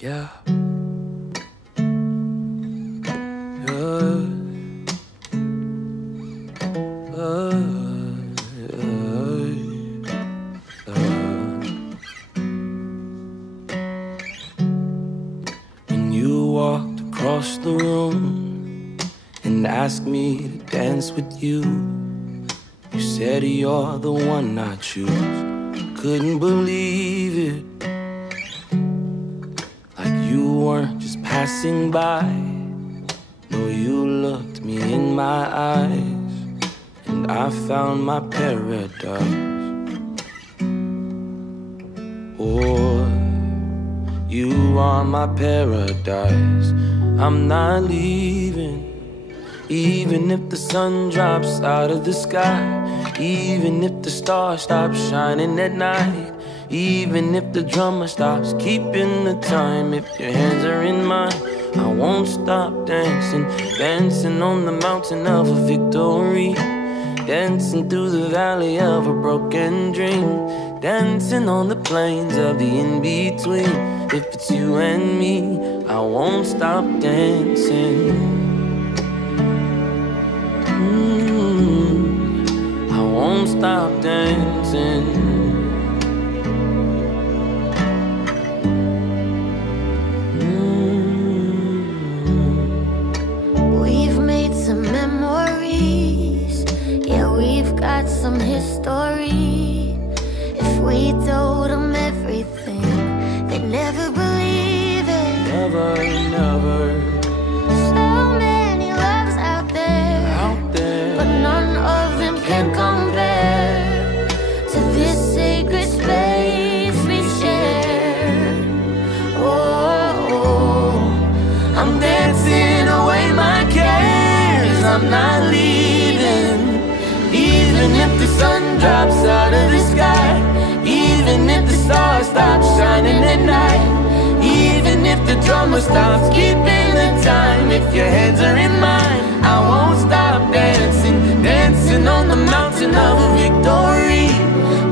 Yeah. Uh, When you walked across the room and asked me to dance with you, you said you're the one I choose. Couldn't believe it, like you weren't just passing by. No, you looked me in my eyes, and I found my paradise. Oh, you are my paradise. I'm not leaving, even if the sun drops out of the sky, even if the stars stop shining at night, even if the drummer stops keeping the time. If your hands are in mine, I won't stop dancing, dancing on the mountain of a victory, dancing through the valley of a broken dream, dancing on the plains of the in-between. If it's you and me, I won't stop dancing. I won't stop dancing. We've made some memories, yeah, we've got some history. If we told them everything, they'd never believe it. Never, never. So many loves out there, but none of them can compare to this sacred space we share. Oh, I'm dancing away my cares. I'm not leaving, even if the sun drops out of the sky, even if the stars stop shining at night, even if the drummer stops keeping the time. If your hands are in mine, I won't stop dancing, dancing on the mountain of a victory,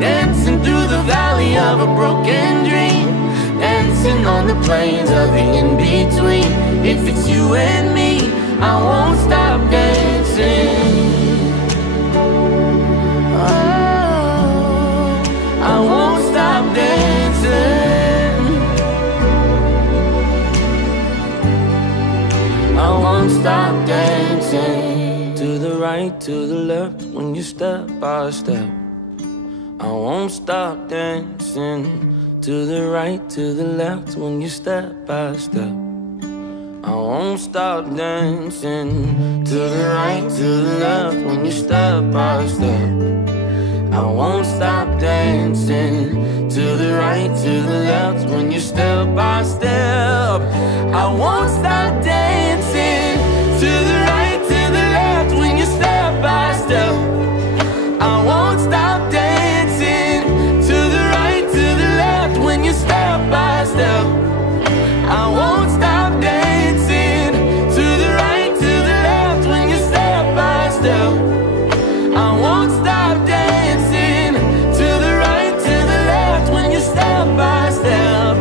dancing through the valley of a broken dream, dancing on the plains of the in-between. If it's you and me, I won't stop dancing. Oh, I won't stop dancing. I won't stop dancing. To the right, to the left, when you step by step, I won't stop dancing. To the right, to the left, when you step by step, I won't stop dancing. To the right, to the left, when you step by step, I won't stop dancing. To the right, to the left, when you step by step, I won't stop dancing. To the right, to the left, when you step by step, I won't stop dancing. To the right, to the left, when you step by step, I won't stop dancing. To the right, to the left, when you step by step, I won't stop dancing. To the right, to the left, when you step by step,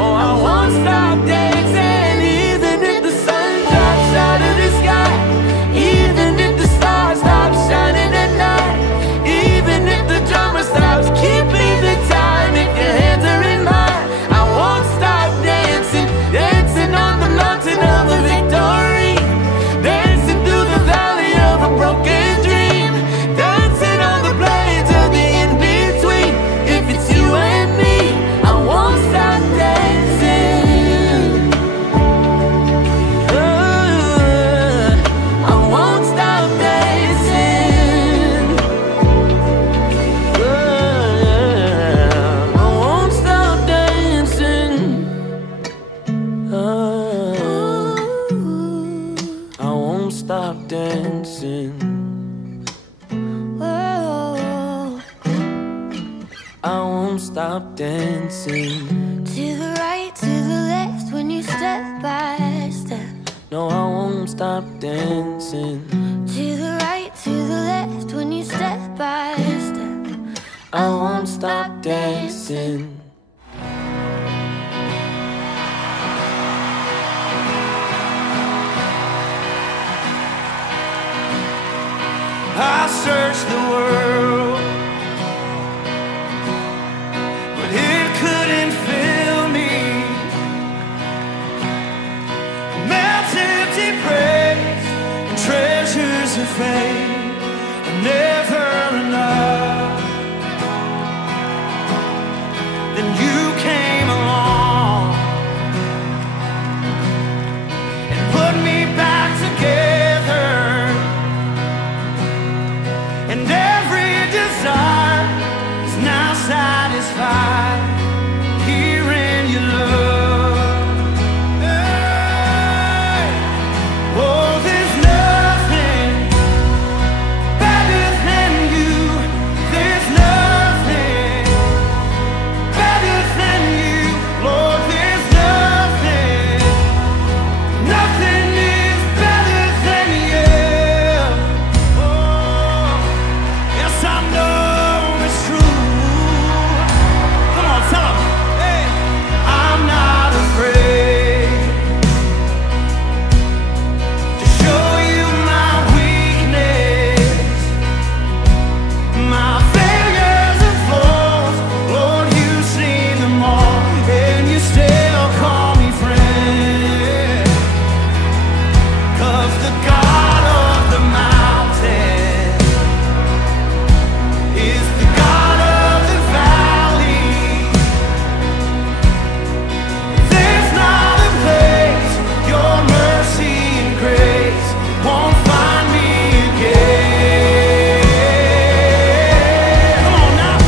oh, I won't stop dancing. Even if the sun drops out of the sky, even if the stars stop shining at night, even if the drummer stops keeping the time. If your hands are in mine, I won't stop dancing, dancing on the mountain of a victory, dancing through the valley of a broken dream, dancing on the plains of the in-between. If it's you and me, I won't stop dancing. I won't stop dancing. I won't stop dancing. I won't stop dancing. oh. I won't stop dancing. To the right, to the left, when you step by step. No, I won't stop dancing. To the right, to the left, when you step by step. I won't stop dancing. I searched the world, but it couldn't fill me. Melts empty praise and treasures of fame are never enough. Then you came along and put me back together, and every desire is now satisfied here in your love. Hey. Oh, there's nothing better than you. There's nothing better than you. Lord, there's nothing. Nothing is better than you. Oh, yes, I know it's true. Come on, tell 'em. Hey, I'm not afraid to show you my weakness, my failures and flaws. Lord, you've seen them all, and you still call me friend. 'Cause the God of the mountain is the God of the valley. There's not a place your mercy and grace won't find me again. Come on now.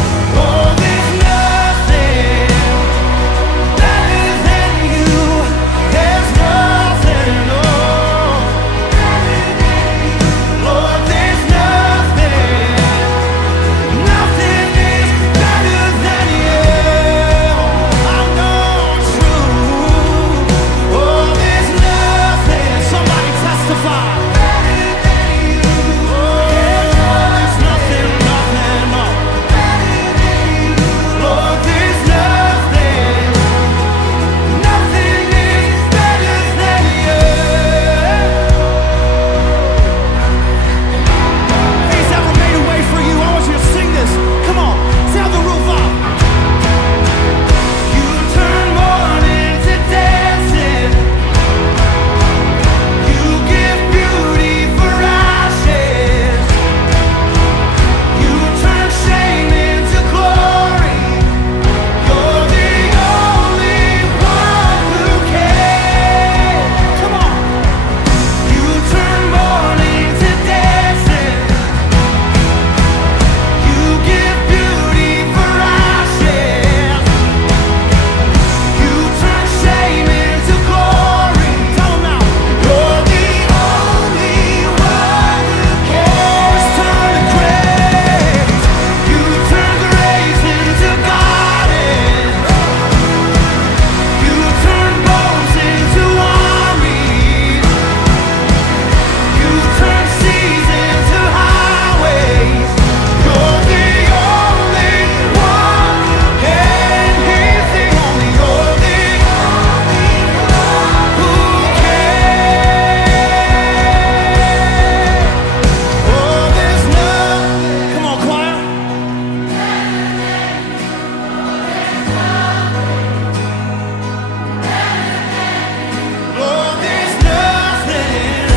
Oh, there's nothing better than you. There's nothing, oh, Lord, there's nothing. Nothing is better than you. I know it's true. Oh, there's nothing. Somebody testify. Better than you. Oh, there's nothing, nothing, no. Better than you. Lord, there's nothing. Nothing is better than you. He's ever made a way for you. I want you to sing this. Come on, tell the roof up. You turn mourning to dancing. You give beauty for ashes. You turn shame into glory. You're the only one who can. Come on. You turn mourning to dancing. You give beauty for ashes. You turn shame into glory. Tell 'em now. You're the only one who cares. Turn to grace. You turn grace into gardens. You turn bones into armies. You turn seas into highways. You're the only one who can. He's the only, you're the only one who can. Oh, there's nothing. Come on, choir. Oh, there's nothing.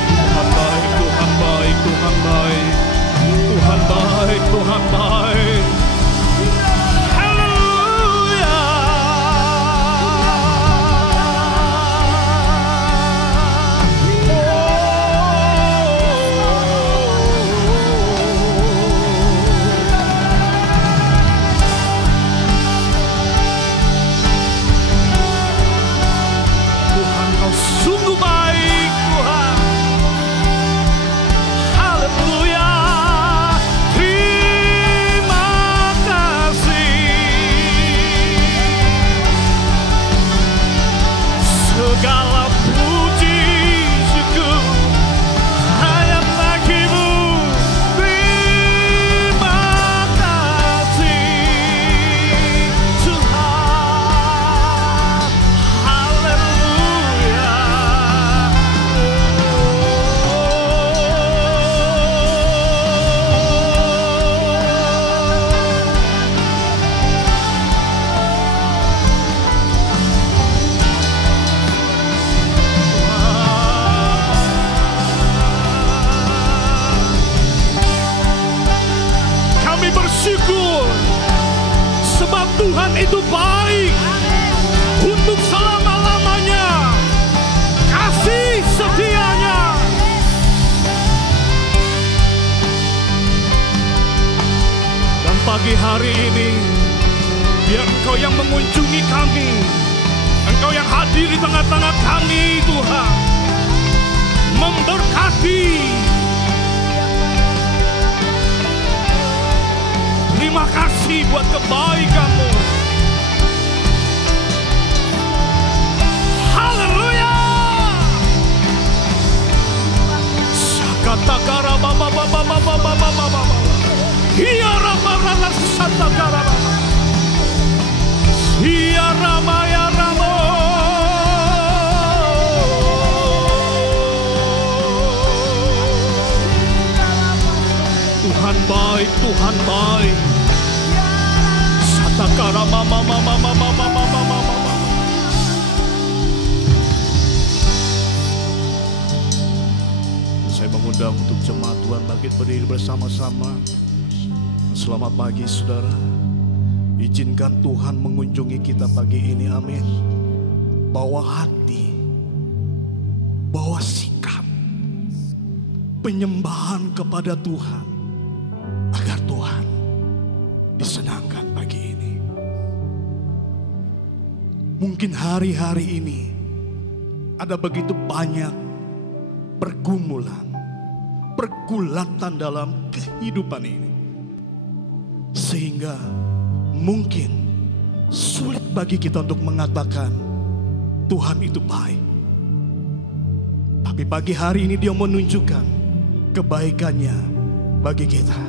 Tuhan baik, Tuhan baik, Tuhan baik, Tuhan baik. Haleluya. Tuhan, kau sungguh baik, Tuhan. Haleluya. itu baik untuk selama-lamanya. Kasih setianya. Dan pagi hari ini, biar Engkau yang mengunjungi kami, Engkau yang hadir di tengah-tengah kami Tuhan, memberkati. Terima kasih buat kebaikan-Mu. Haleluya. Sakatakara baba baba baba baba baba. Iya rama rama satakara baba. Iya rama ya rama. Tuhan baik, Tuhan baik. Satakara mama mama mama mama mama mama. Saya mengundang untuk jemaat Tuhan bangkit berdiri bersama-sama. Selamat pagi saudara. Izinkan Tuhan mengunjungi kita pagi ini, amin. Bawa hati, bawa sikap penyembahan kepada Tuhan, agar Tuhan disenangkan pagi ini. Mungkin hari-hari ini ada begitu banyak pergumulan, pergulatan dalam kehidupan ini, sehingga mungkin sulit bagi kita untuk mengatakan Tuhan itu baik. Tapi pagi hari ini Dia menunjukkan kebaikannya bagi kita.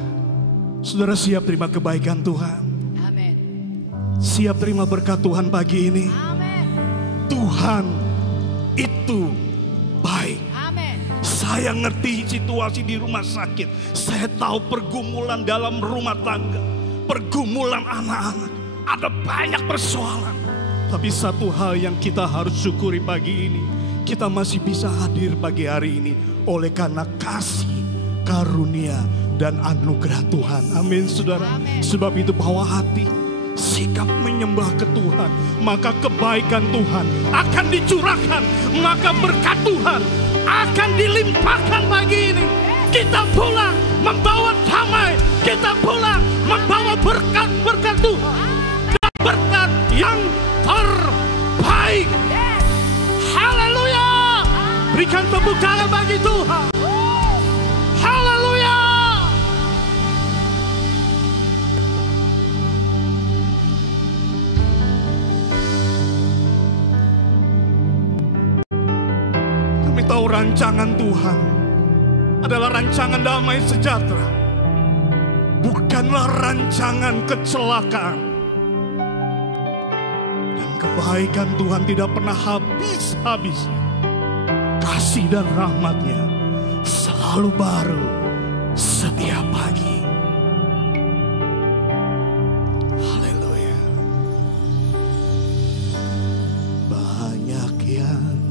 Saudara siap terima kebaikan Tuhan? Amin. Siap terima berkat Tuhan pagi ini? Amin. Tuhan itu baik. Amin. Saya ngerti situasi di rumah sakit. Saya tahu pergumulan dalam rumah tangga, pergumulan anak-anak. Ada banyak persoalan. Tapi satu hal yang kita harus syukuri pagi ini, kita masih bisa hadir pagi hari ini oleh karena kasih, karunia, dan anugerah Tuhan. Amin saudara. Amin. Sebab itu bawa hati, sikap menyembah ke Tuhan, maka kebaikan Tuhan akan dicurahkan, maka berkat Tuhan akan dilimpahkan pagi ini. Kita pulang membawa damai, kita pulang membawa berkat-berkat Tuhan, dan berkat yang terbaik. Haleluya. Berikan tepuk tangan bagi Tuhan. Haleluya. Kami tahu rancangan Tuhan adalah rancangan damai sejahtera, bukanlah rancangan kecelakaan. Dan kebaikan Tuhan tidak pernah habis-habisnya. Kasih dan rahmat-Nya selalu baru setiap pagi. Haleluya. Banyak yang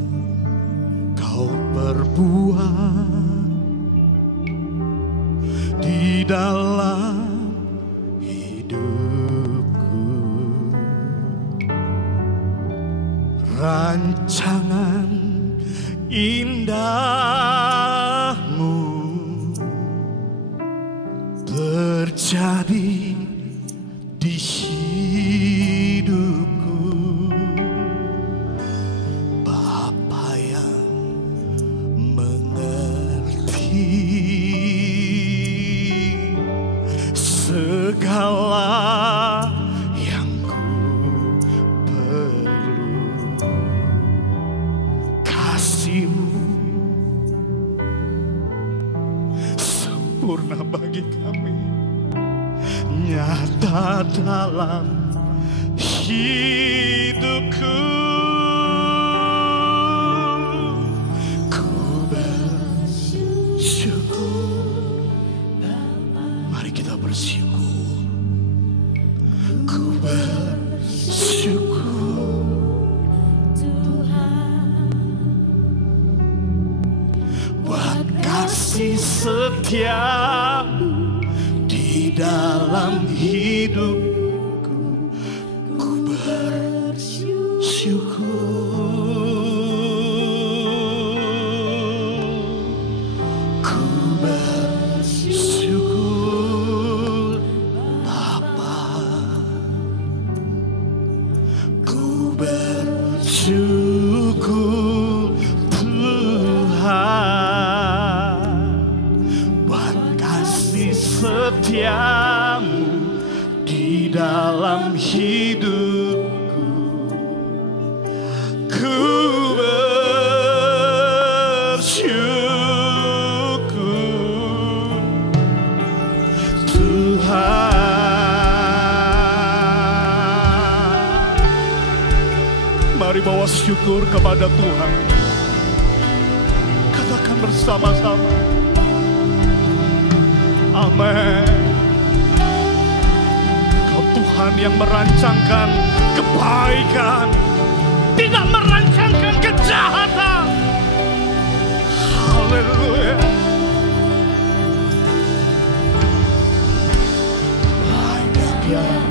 Kau perbuat di dalam hidupku, rancangan indahmu terjadi di hidupku. Bapa yang mengerti segala yang ku perlu, kasih-Mu sempurna bagi kami, nyata dalam hidupku. Ku bersyukur. Mari kita bersyukur. Ku bersyukur buat kasih setia-Mu di dalam hidupku. Ku Bersyukur Tuhan buat kasih setiamu di dalam hidupku. Ku bersyukur Tuhan. Mari bawa syukur kepada Tuhan. Katakan bersama-sama. Amin. Kau Tuhan yang merancangkan kebaikan, tidak merancangkan kejahatan. Haleluya. Banyak yang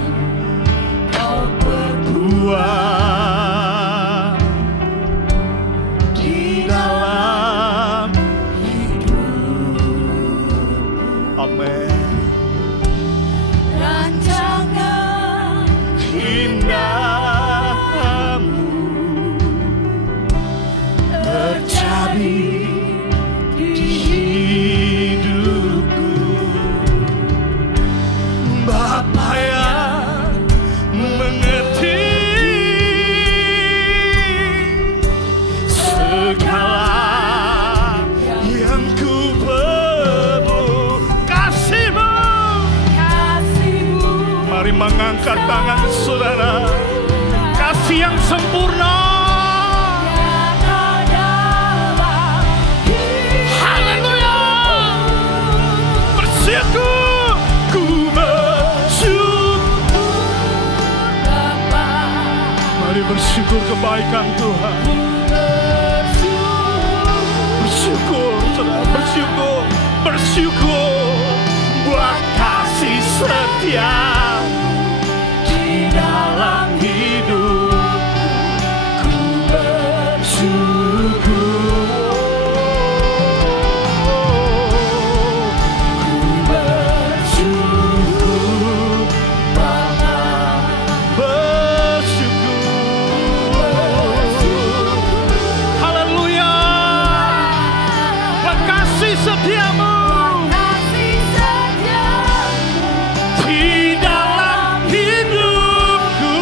kau berbuat mengangkat tangan saudara, kasih yang sempurna. Haleluya. Bersyukur, ku bersyukur. Mari bersyukur kebaikan Tuhan. Bersyukur, saudara, bersyukur, bersyukur buat kasih setia dalam hidup. Ku bersyukur, ku bersyukur Bapa, bersyukur. Haleluya. Buat kasih setiamu di dalam hidupku.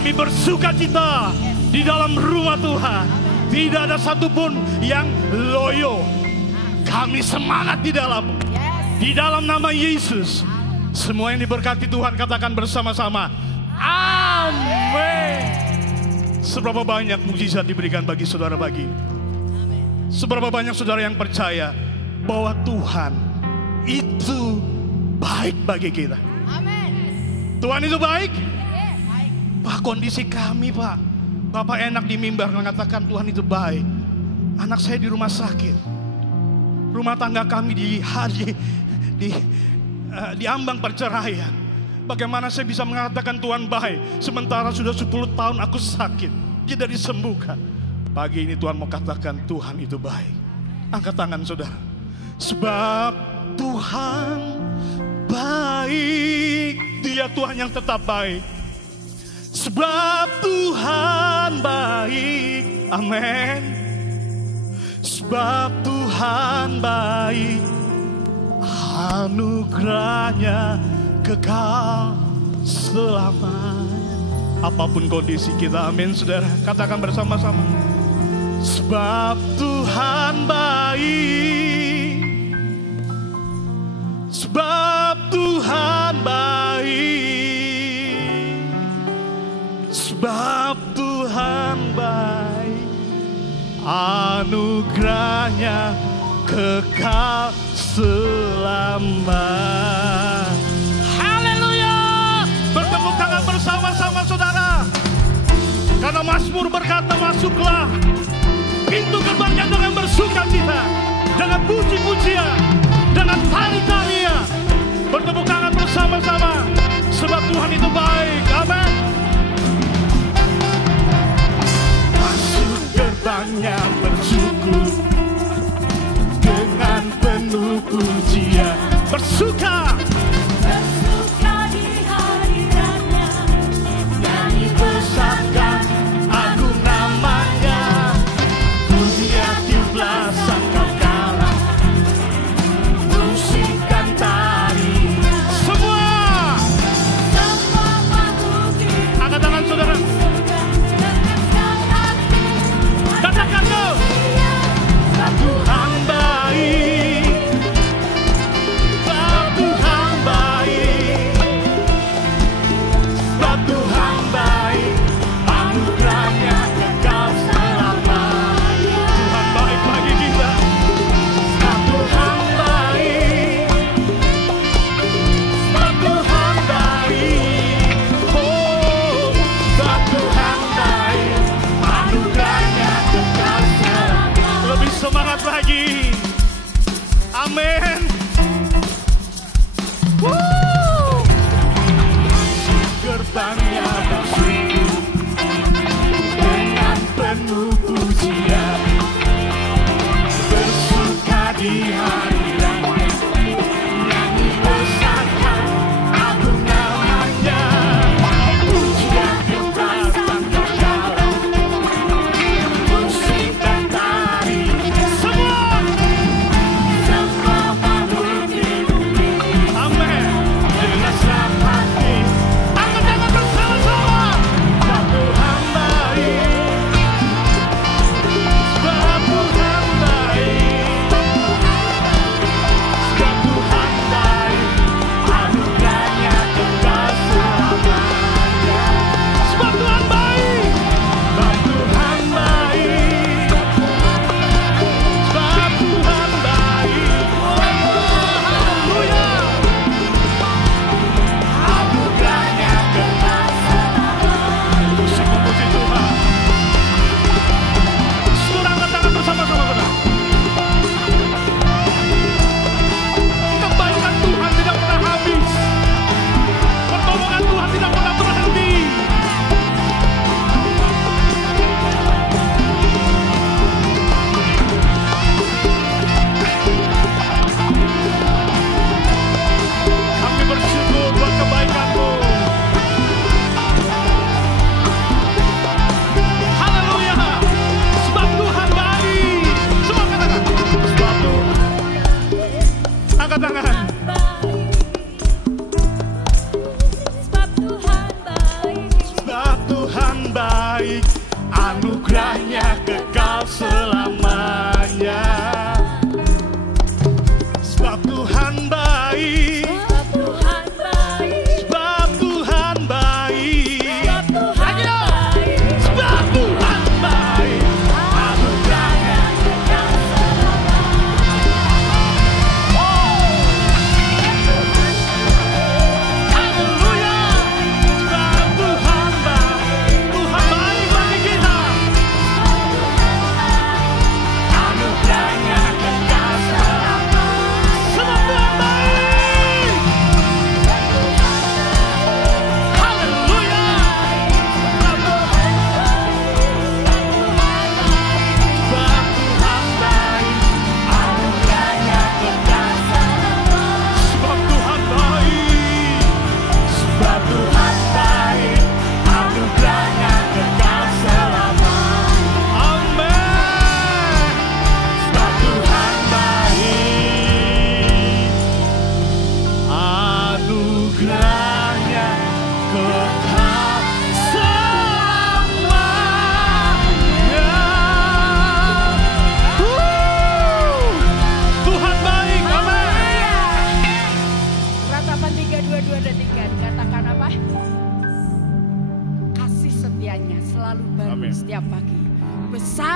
Kami bersuka cita di dalam rumah Tuhan. Tidak ada satupun yang loyo. Kami semangat di dalam. Di dalam nama Yesus. Semua yang diberkati Tuhan katakan bersama-sama. Amin. Seberapa banyak mukjizat diberikan bagi saudara bagi. Seberapa banyak saudara yang percaya bahwa Tuhan itu baik bagi kita. Amin. Tuhan itu baik. Baik. Pak, kondisi kami Pak, Bapak enak di mimbar mengatakan Tuhan itu baik. Anak saya di rumah sakit. Rumah tangga kami di ambang perceraian. Bagaimana saya bisa mengatakan Tuhan baik sementara sudah 10 tahun aku sakit, tidak disembuhkan. Pagi ini Tuhan mau katakan Tuhan itu baik. Angkat tangan saudara. Sebab Tuhan baik, Dia Tuhan yang tetap baik. Sebab Tuhan baik, amin. Sebab Tuhan baik, anugerahnya kekal selamanya. Apapun kondisi kita, amin saudara. Katakan bersama-sama. Sebab Tuhan baik. Sebab Tuhan baik. Sebab Tuhan baik. Anugerahnya kekal selamanya. Haleluya. Bertepuk tangan bersama-sama saudara. Karena Mazmur berkata, masuklah pintu gerbangnya dengan bersuka cita, dengan puji-pujian, dengan tari-tarian. Bertepuk tangan bersama-sama. Sebab Tuhan itu baik. Amin. Masuk gerbangnya bersyukur, dengan penuh pujian. Bersuka. Bersuka di hadiratnya, nyanyi besarkan Agung namanya, dunia tiuplah sangkakala, musikkan tari. Semua makhluk hidup. angkat tangan saudara. Katakan lo. Tuhan baik, Tuhan baik, Tuhan baik, anugerahnya kekal selamanya. Tuhan baik bagi kita. Tuhan baik, Tuhan baik, oh, Tuhan baik, anugerahnya kekal selamanya. Lebih semangat lagi. Amin. Gerbangnya bersyukur, dengan penuh pujian, bersuka di hadiratnya, nyanyi besarkan agung namanya, pujian tiuplah sangkakala, musik dan tari. Semua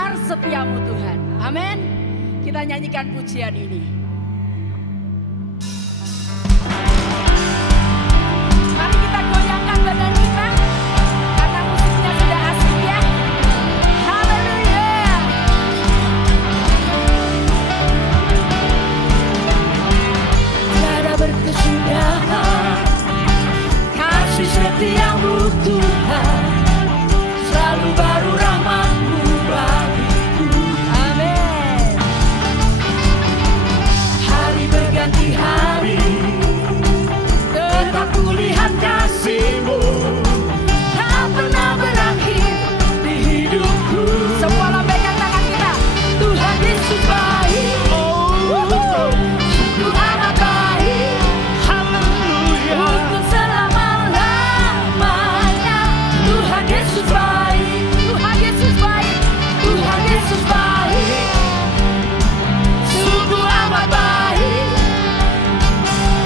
besar setiamu Tuhan. Amin. Kita nyanyikan pujian ini. Mari kita goyangkan badan kita, karena musiknya sudah asik ya. Haleluya. Tiada berkesudahan kasih setiamu Tuhan, selalu baru rahmat-Mu bagiku. Amin. Hari berganti hari, tetap kulihat kasih-Mu, tak pernah berakhir di hidupku. Semua lambaikan tangan kita. Tuhan Yesus baik, sungguh amat baik. Haleluya. Untuk selama-lamanya. Tuhan Yesus baik, Tuhan Yesus baik, Tuhan Yesus baik, sungguh amat baik.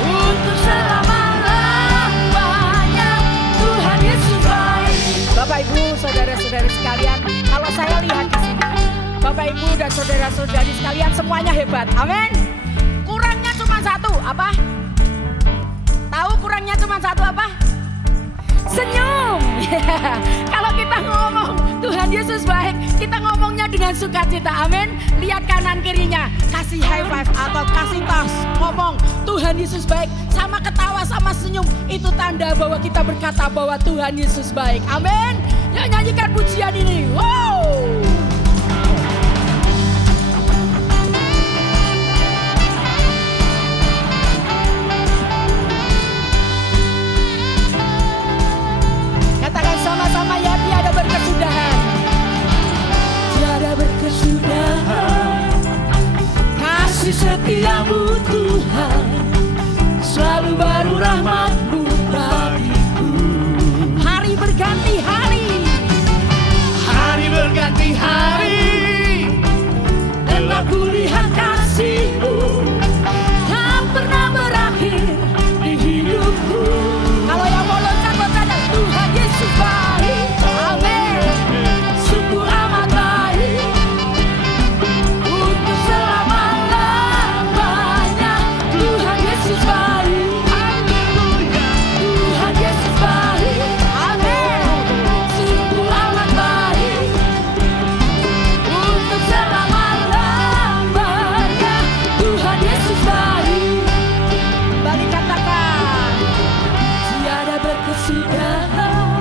Untuk selama-lamanya. Tuhan Yesus baik. Bapak Ibu, saudara-saudari sekalian, kalau saya lihat di sini, Bapak Ibu dan saudara-saudari sekalian semuanya hebat. Amin. Kurangnya cuma satu, apa? Tahu kurangnya cuma satu apa? Senyum. Kalau kita ngomong Tuhan Yesus baik, kita ngomongnya dengan sukacita. Amin. Lihat kanan kirinya, kasih high five atau kasih tos, ngomong Tuhan Yesus baik, sama ketawa sama senyum. Itu tanda bahwa kita berkata bahwa Tuhan Yesus baik. Amin. Yuk nyanyikan pujian ini. Wow. Katakan sama-sama ya, tiada berkesudahan. Tiada berkesudahan kasih setiamu Tuhan, selalu baru rahmat-Mu bagiku. Hari berganti hari, hari berganti hari, tetap kulihat kasih-Mu, tak pernah berakhir di hidupku. Kalau yang mau loncat, Tuhan Yesus baik. Amin. Sungguh amat baik. Untuk selama-lamanya. Tuhan Yesus baik. Haleluya. Tuhan Yesus baik. Amin. Sungguh amat baik. Untuk selama-lamanya. Tuhan Yesus baik. Kembali katakan, tiada berkesudahan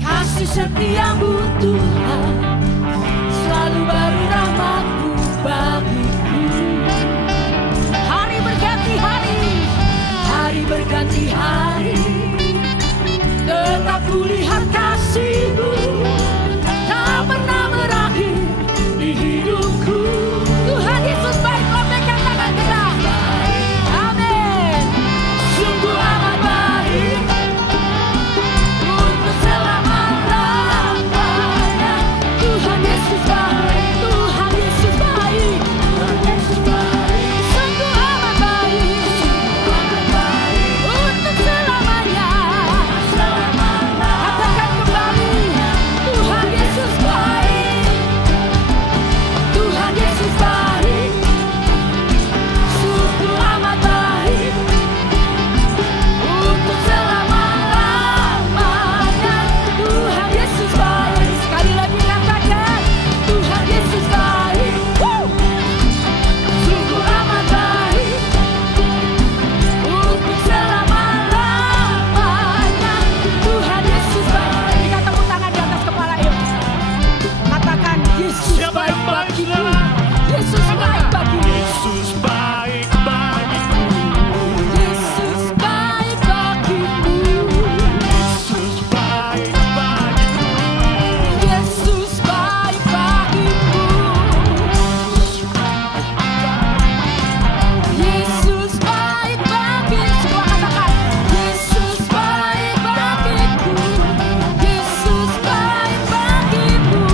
kasih setiamu Tuhan, selalu baru rahmat-Mu bagiku. Hari berganti hari, hari berganti hari, tetap kulihat kasih-Mu, tak pernah berakhir di hidupku. Tuhan Yesus baik, lambaikan tangan kita. Amin. Sungguh amat baik. Untuk selama-lamanya. Tuhan Yesus baik, Tuhan Yesus baik, Tuhan Yesus baik. Sungguh amat baik, untuk selamanya. Katakan kembali, Tuhan Yesus baik, Tuhan Yesus baik, sungguh amat baik, untuk selama-lamanya. Tuhan Yesus baik. Sekali lagi katakan, Tuhan Yesus baik. Sungguh amat baik, untuk selama-lamanya. Tuhan Yesus baik. Kita tepuk tangan di atas kepala yuk. Katakan, Yesus Siapa baik yang baik, bagiku. saudara? Yesus baik bagiku. Yesus baik bagiku. Yesus baik bagiku. Yesus baik bagiku. Yesus baik bagiku. Yesus baik bagiku. Semua katakan, Yesus baik bagiku. Yesus baik bagiku.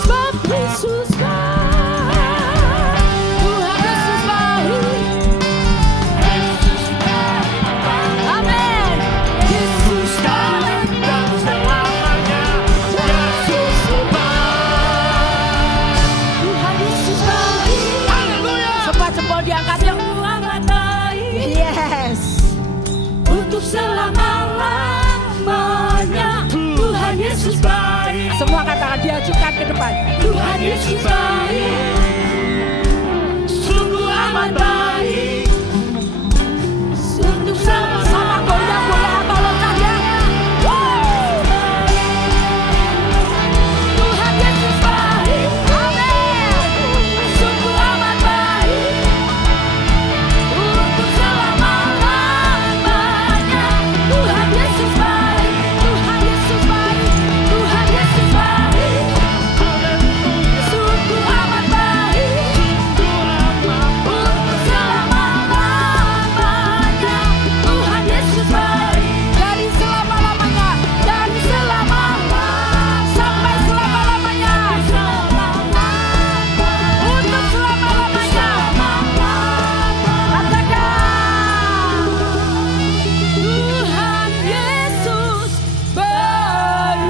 Sebab Semua katakan diajukan ke depan. Tuhan Yesus baik, sungguh amat baik. Untuk Sama goyang boleh apa loncatnya. Tuhan Yesus baik, Amin. sungguh amat baik. Untuk selama-lamanya. Tuhan Yesus baik, Tuhan Yesus baik, Tuhan Yesus baik. Sungguh amat baik. Untuk selama-lamanya. Tuhan Yesus baik. Dari selama-lamanya, dari selama-lamanya sampai selama-lamanya. Untuk selama-lamanya. Katakan Tuhan Yesus baik.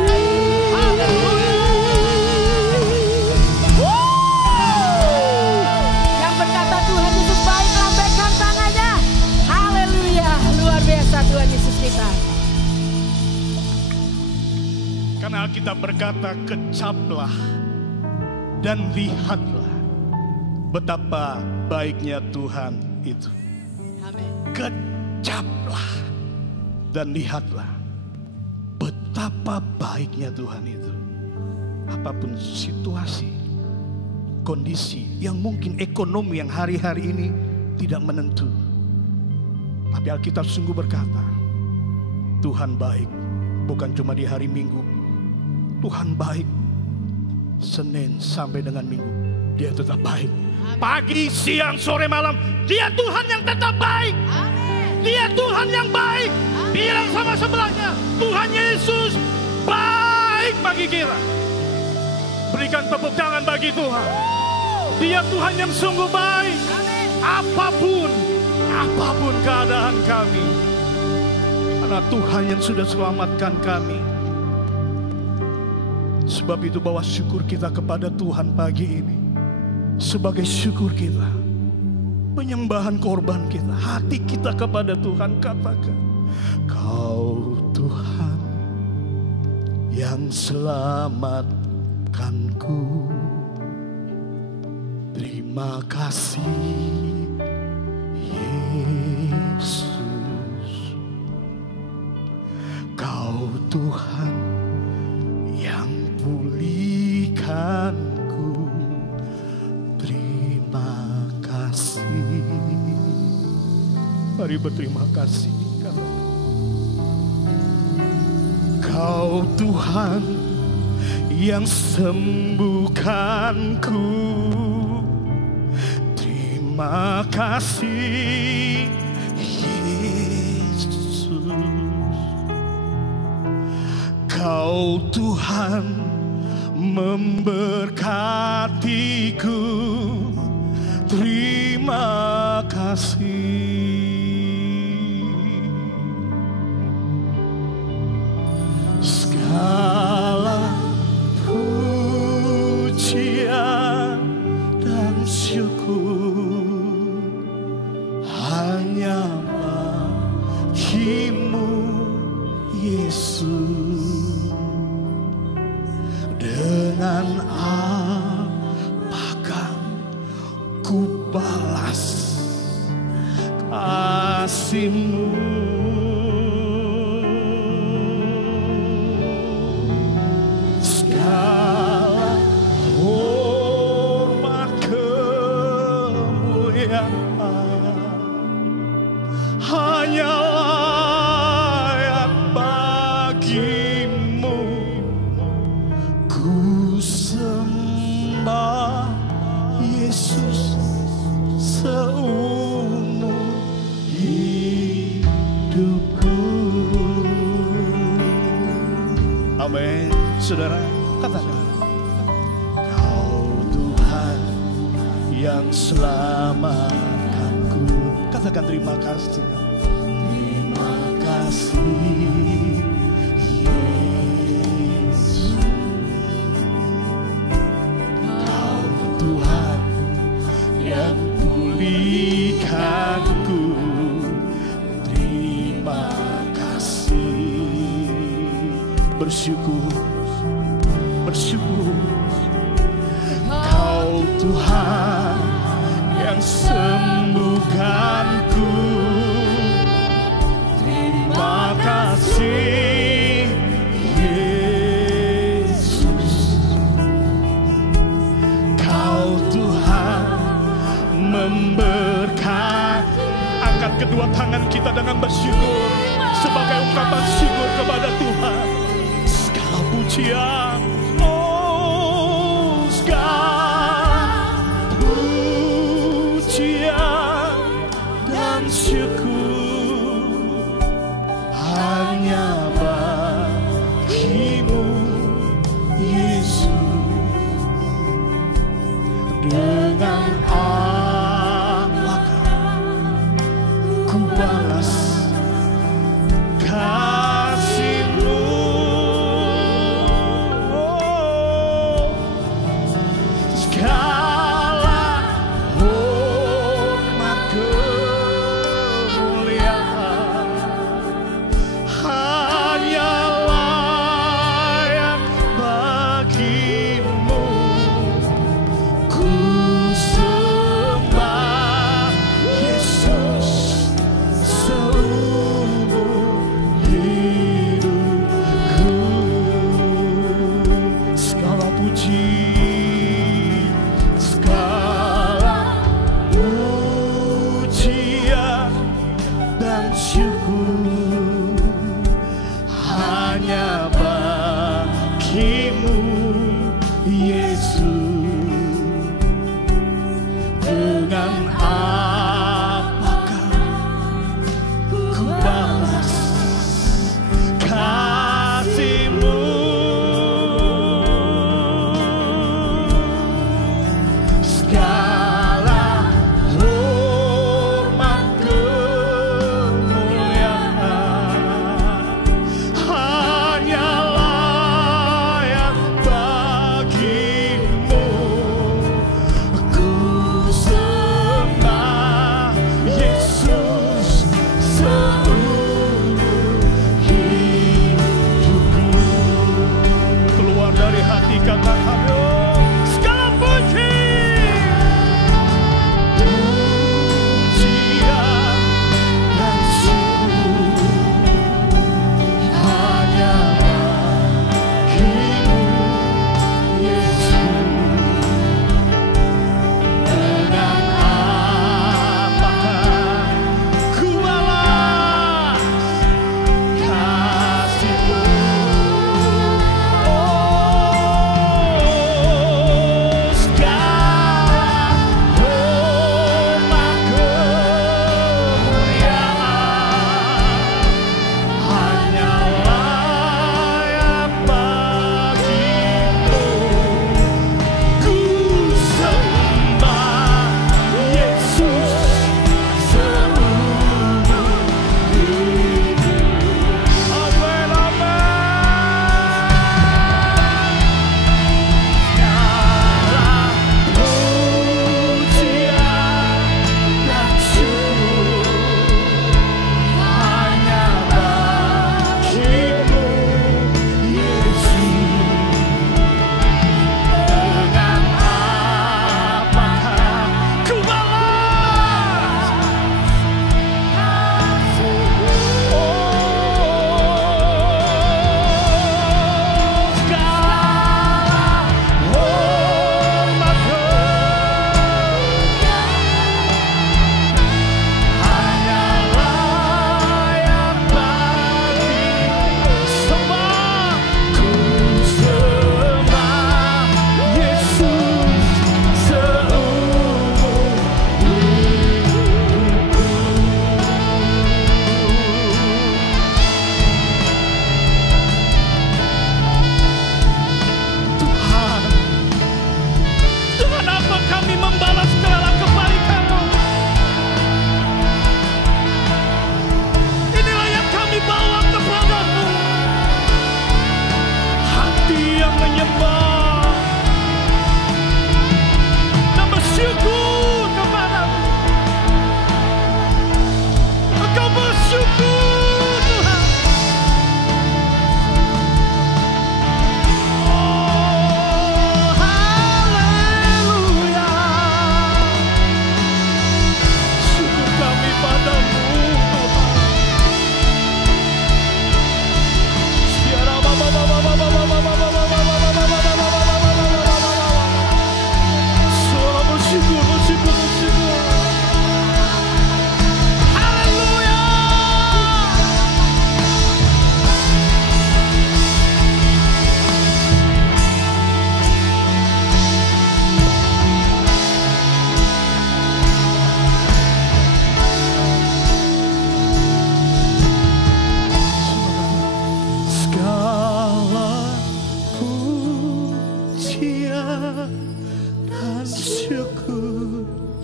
Yang berkata Tuhan Yesus baik, lambaikan tangannya. Haleluya, luar biasa Tuhan Yesus kita. Karena Alkitab berkata, kecaplah dan lihatlah betapa baiknya Tuhan itu. Amin. Kecaplah dan lihatlah betapa baiknya Tuhan itu. Apapun situasi, kondisi yang mungkin ekonomi yang hari-hari ini tidak menentu. Tapi Alkitab sungguh berkata, Tuhan baik bukan cuma di hari Minggu. Tuhan baik Senin sampai dengan Minggu. Dia tetap baik. Pagi, siang, sore, malam. Dia Tuhan yang tetap baik. Dia Tuhan yang baik. Bilang sama sebelahnya, Tuhan Yesus baik bagi kita. Berikan tepuk tangan bagi Tuhan. Dia Tuhan yang sungguh baik. Apapun keadaan kami. Karena Tuhan yang sudah selamatkan kami. Sebab itu bawa syukur kita kepada Tuhan pagi ini. Sebagai syukur kita, penyembahan korban kita, hati kita kepada Tuhan, katakan, Kau Tuhan yang selamatkanku. Terima kasih Yesus. Kau Tuhan yang pulihkanku. Terima kasih. Mari berterima kasih. Kau Tuhan yang sembuhkanku. Terima kasih Yesus. Kau Tuhan memberkatiku. Terima kasih. Segala pujian dan syukur hanya bagimu Yesus. Dengan apakah ku balas kasih-Mu? Segala hormat kemuliaan hanya layak bagi-Mu. Ku sembah Yesus seumur hidupku. Amin. Saudara, katakan, Kau Tuhan yang selamatkanku. Katakan terima kasih. Terima kasih Yesus. Kau Tuhan yang pulihkanku. Terima kasih. Bersyukur Tuhan yang sembuhkanku. Terima kasih Yesus, Kau Tuhan memberkati. Angkat kedua tangan kita dengan bersyukur sebagai ungkapan syukur kepada Tuhan. Segala pujian, oh segala pujian dan syukur hanya bagimu Yesus. Dengan ku balas kasih-Mu. Segala hormat kemuliaan hanya layak bagi-Mu. Ku sembah Yesus seumur hidupku. Segala puji, segala pujian dan syukur hanya bagi-Mu Yesus. Dengan apakah ku balas kasih-Mu? Segala hormat kemuliaan hanya layak bagi-Mu.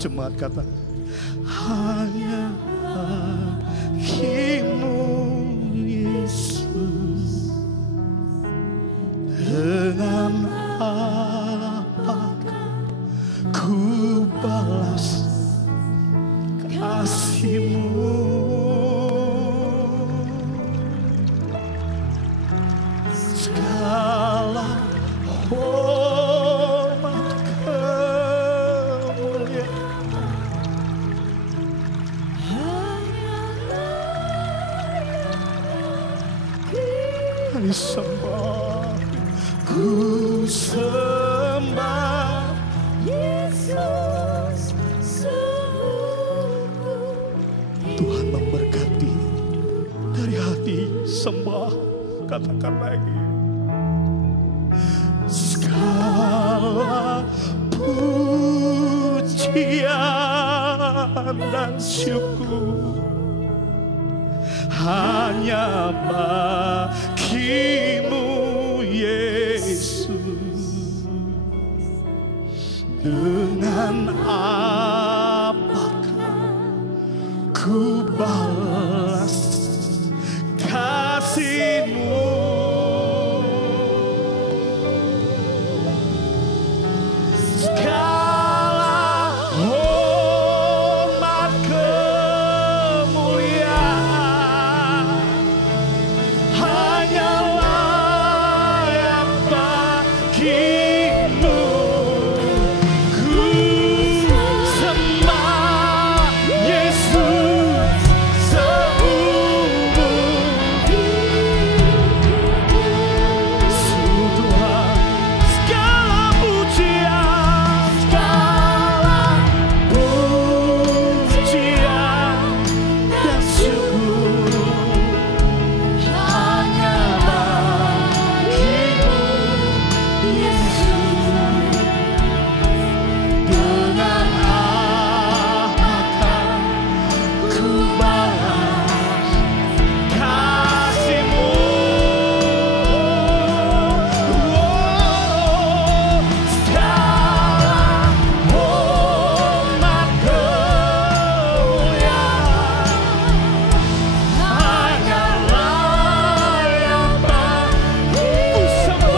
jemaat kata, hanya bagimu Yesus. Dengan apakah ku balas kasih-Mu? Segala hormat kemuliaan disembah, ku sembah Yesus sungguh. Tuhan memberkati dari hati sembah. Katakan lagi, segala pujian dan syukur hanya bagimu Yesus. Dengan apakah ku balas kasih-Mu? Segala hormat kemuliaan hanyalah yang bagimu. Ku sembah Yesus seumur Tuhan. Segala pujian dan syukur hanya bagimu Yesus. Dengan apakah ku balas kasih-Mu? Segala hormat kemuliaan hanyalah yang bagimu.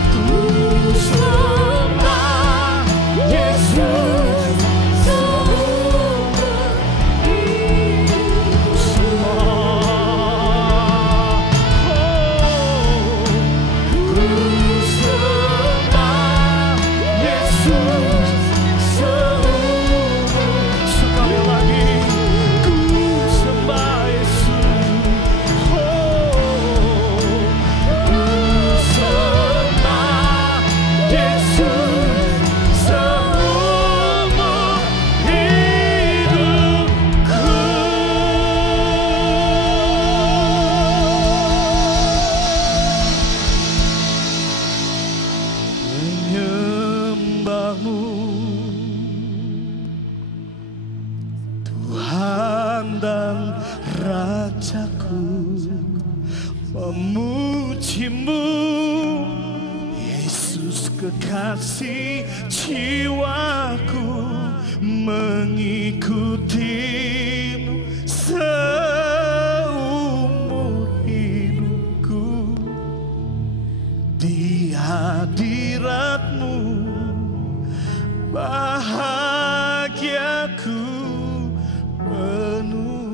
Ku sembah Yesus seumur hidup. Ku sembah Yesus seumur. Sekali lagi, ku sembah Yesus. Ku sembah Yesus seumur hidupku. Menyembah-Mu Tuhan dan Rajaku, memuji-Mu Yesus kekasih jiwaku, mengikuti-Mu seumur hidupku. Di hadirat-Mu bahagiaku penuh.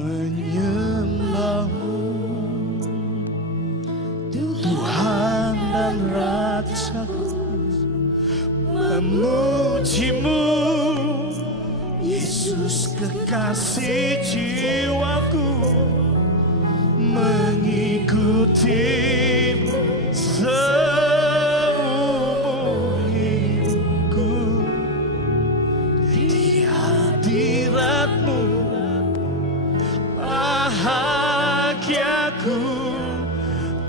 Menyembah-Mu Tuhan dan Rajaku, memuji-Mu Yesus kekasih jiwaku, mengikuti-Mu seumur hidupku. Di hadirat-Mu bahagiaku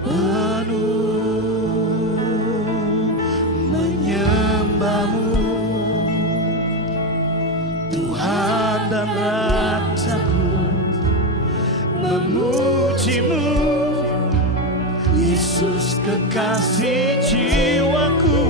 penuh. Menyembah-Mu Tuhan dan Rajaku, memuji-Mu Yesus kekasih jiwaku,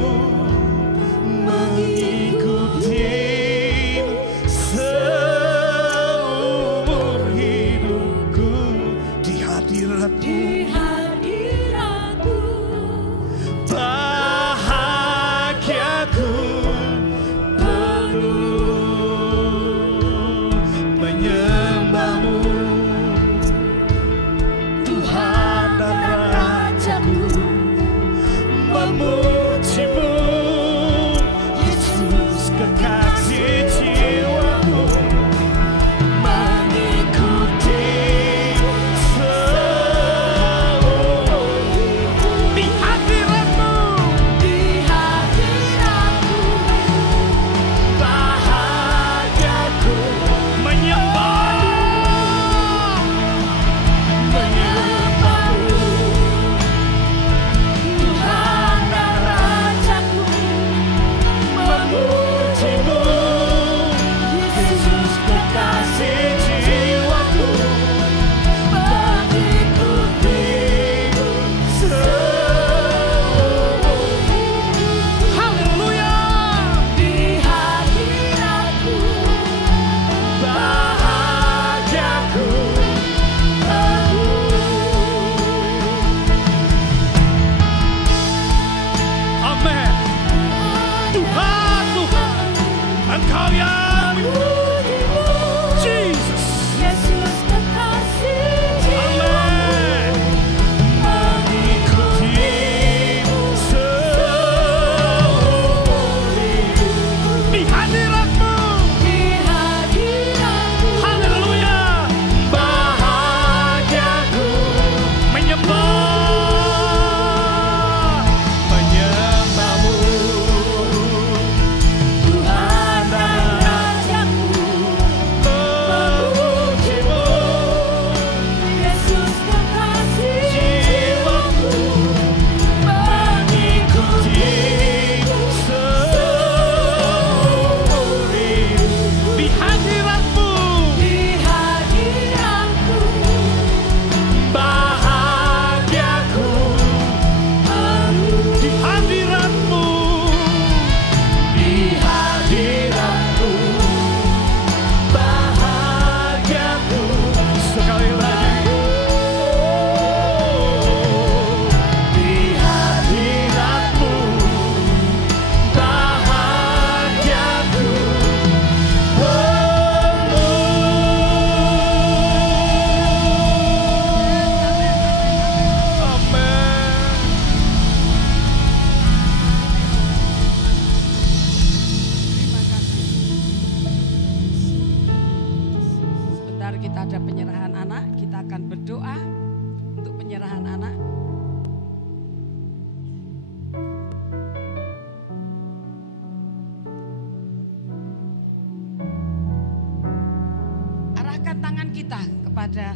kepada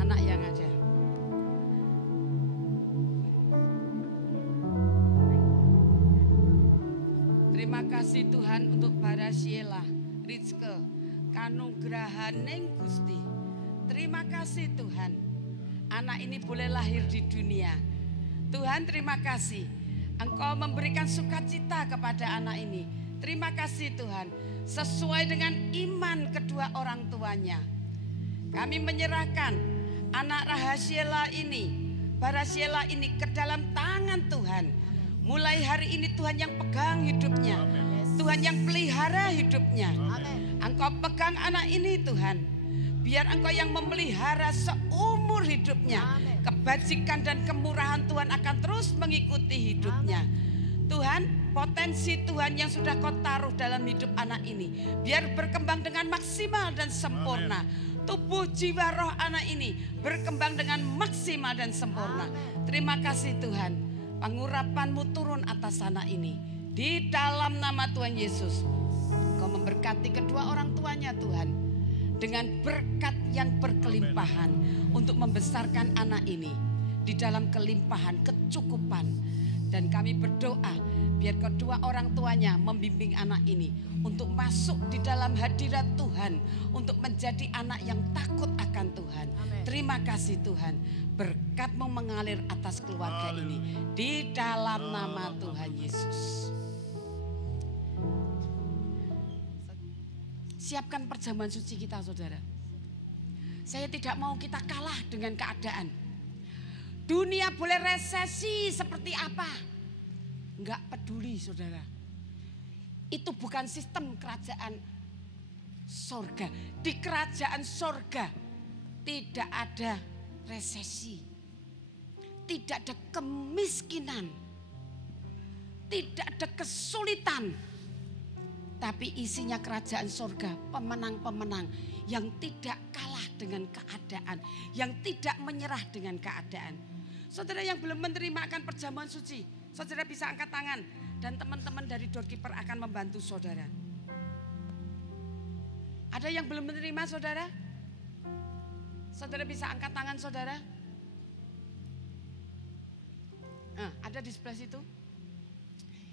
anak yang ada. Terima kasih Tuhan untuk Barasiela, Rizke, kanugrahaning Gusti. Terima kasih Tuhan, anak ini boleh lahir di dunia. Tuhan terima kasih, Engkau memberikan sukacita kepada anak ini. Terima kasih Tuhan, sesuai dengan iman kedua orang tuanya. Kami menyerahkan anak Rahasiela ini, Barasiela ini ke dalam tangan Tuhan. Mulai hari ini Tuhan yang pegang hidupnya, Tuhan yang pelihara hidupnya. Engkau pegang anak ini Tuhan, biar Engkau yang memelihara seumur hidupnya. Kebajikan dan kemurahan Tuhan akan terus mengikuti hidupnya. Tuhan, potensi Tuhan yang sudah Kau taruh dalam hidup anak ini, biar berkembang dengan maksimal dan sempurna. Tubuh jiwa roh anak ini berkembang dengan maksimal dan sempurna. Terima kasih Tuhan, pengurapan-Mu turun atas anak ini. Di dalam nama Tuhan Yesus, Kau memberkati kedua orang tuanya Tuhan, dengan berkat yang berkelimpahan untuk membesarkan anak ini di dalam kelimpahan, kecukupan. Dan kami berdoa biar kedua orang tuanya membimbing anak ini untuk masuk di dalam hadirat Tuhan, untuk menjadi anak yang takut akan Tuhan. Terima kasih Tuhan, berkat-Mu mengalir atas keluarga ini di dalam nama Tuhan Yesus. Siapkan perjamuan suci kita saudara. Saya tidak mau kita kalah dengan keadaan. Dunia boleh resesi seperti apa, enggak peduli saudara. Itu bukan sistem kerajaan sorga. Di kerajaan sorga tidak ada resesi, tidak ada kemiskinan, tidak ada kesulitan. Tapi isinya kerajaan sorga pemenang-pemenang yang tidak kalah dengan keadaan, yang tidak menyerah dengan keadaan. Saudara yang belum menerima akan perjamuan suci, saudara bisa angkat tangan dan teman-teman dari doorkeeper akan membantu saudara. Ada yang belum menerima saudara? Saudara bisa angkat tangan saudara. Ada di sebelah situ.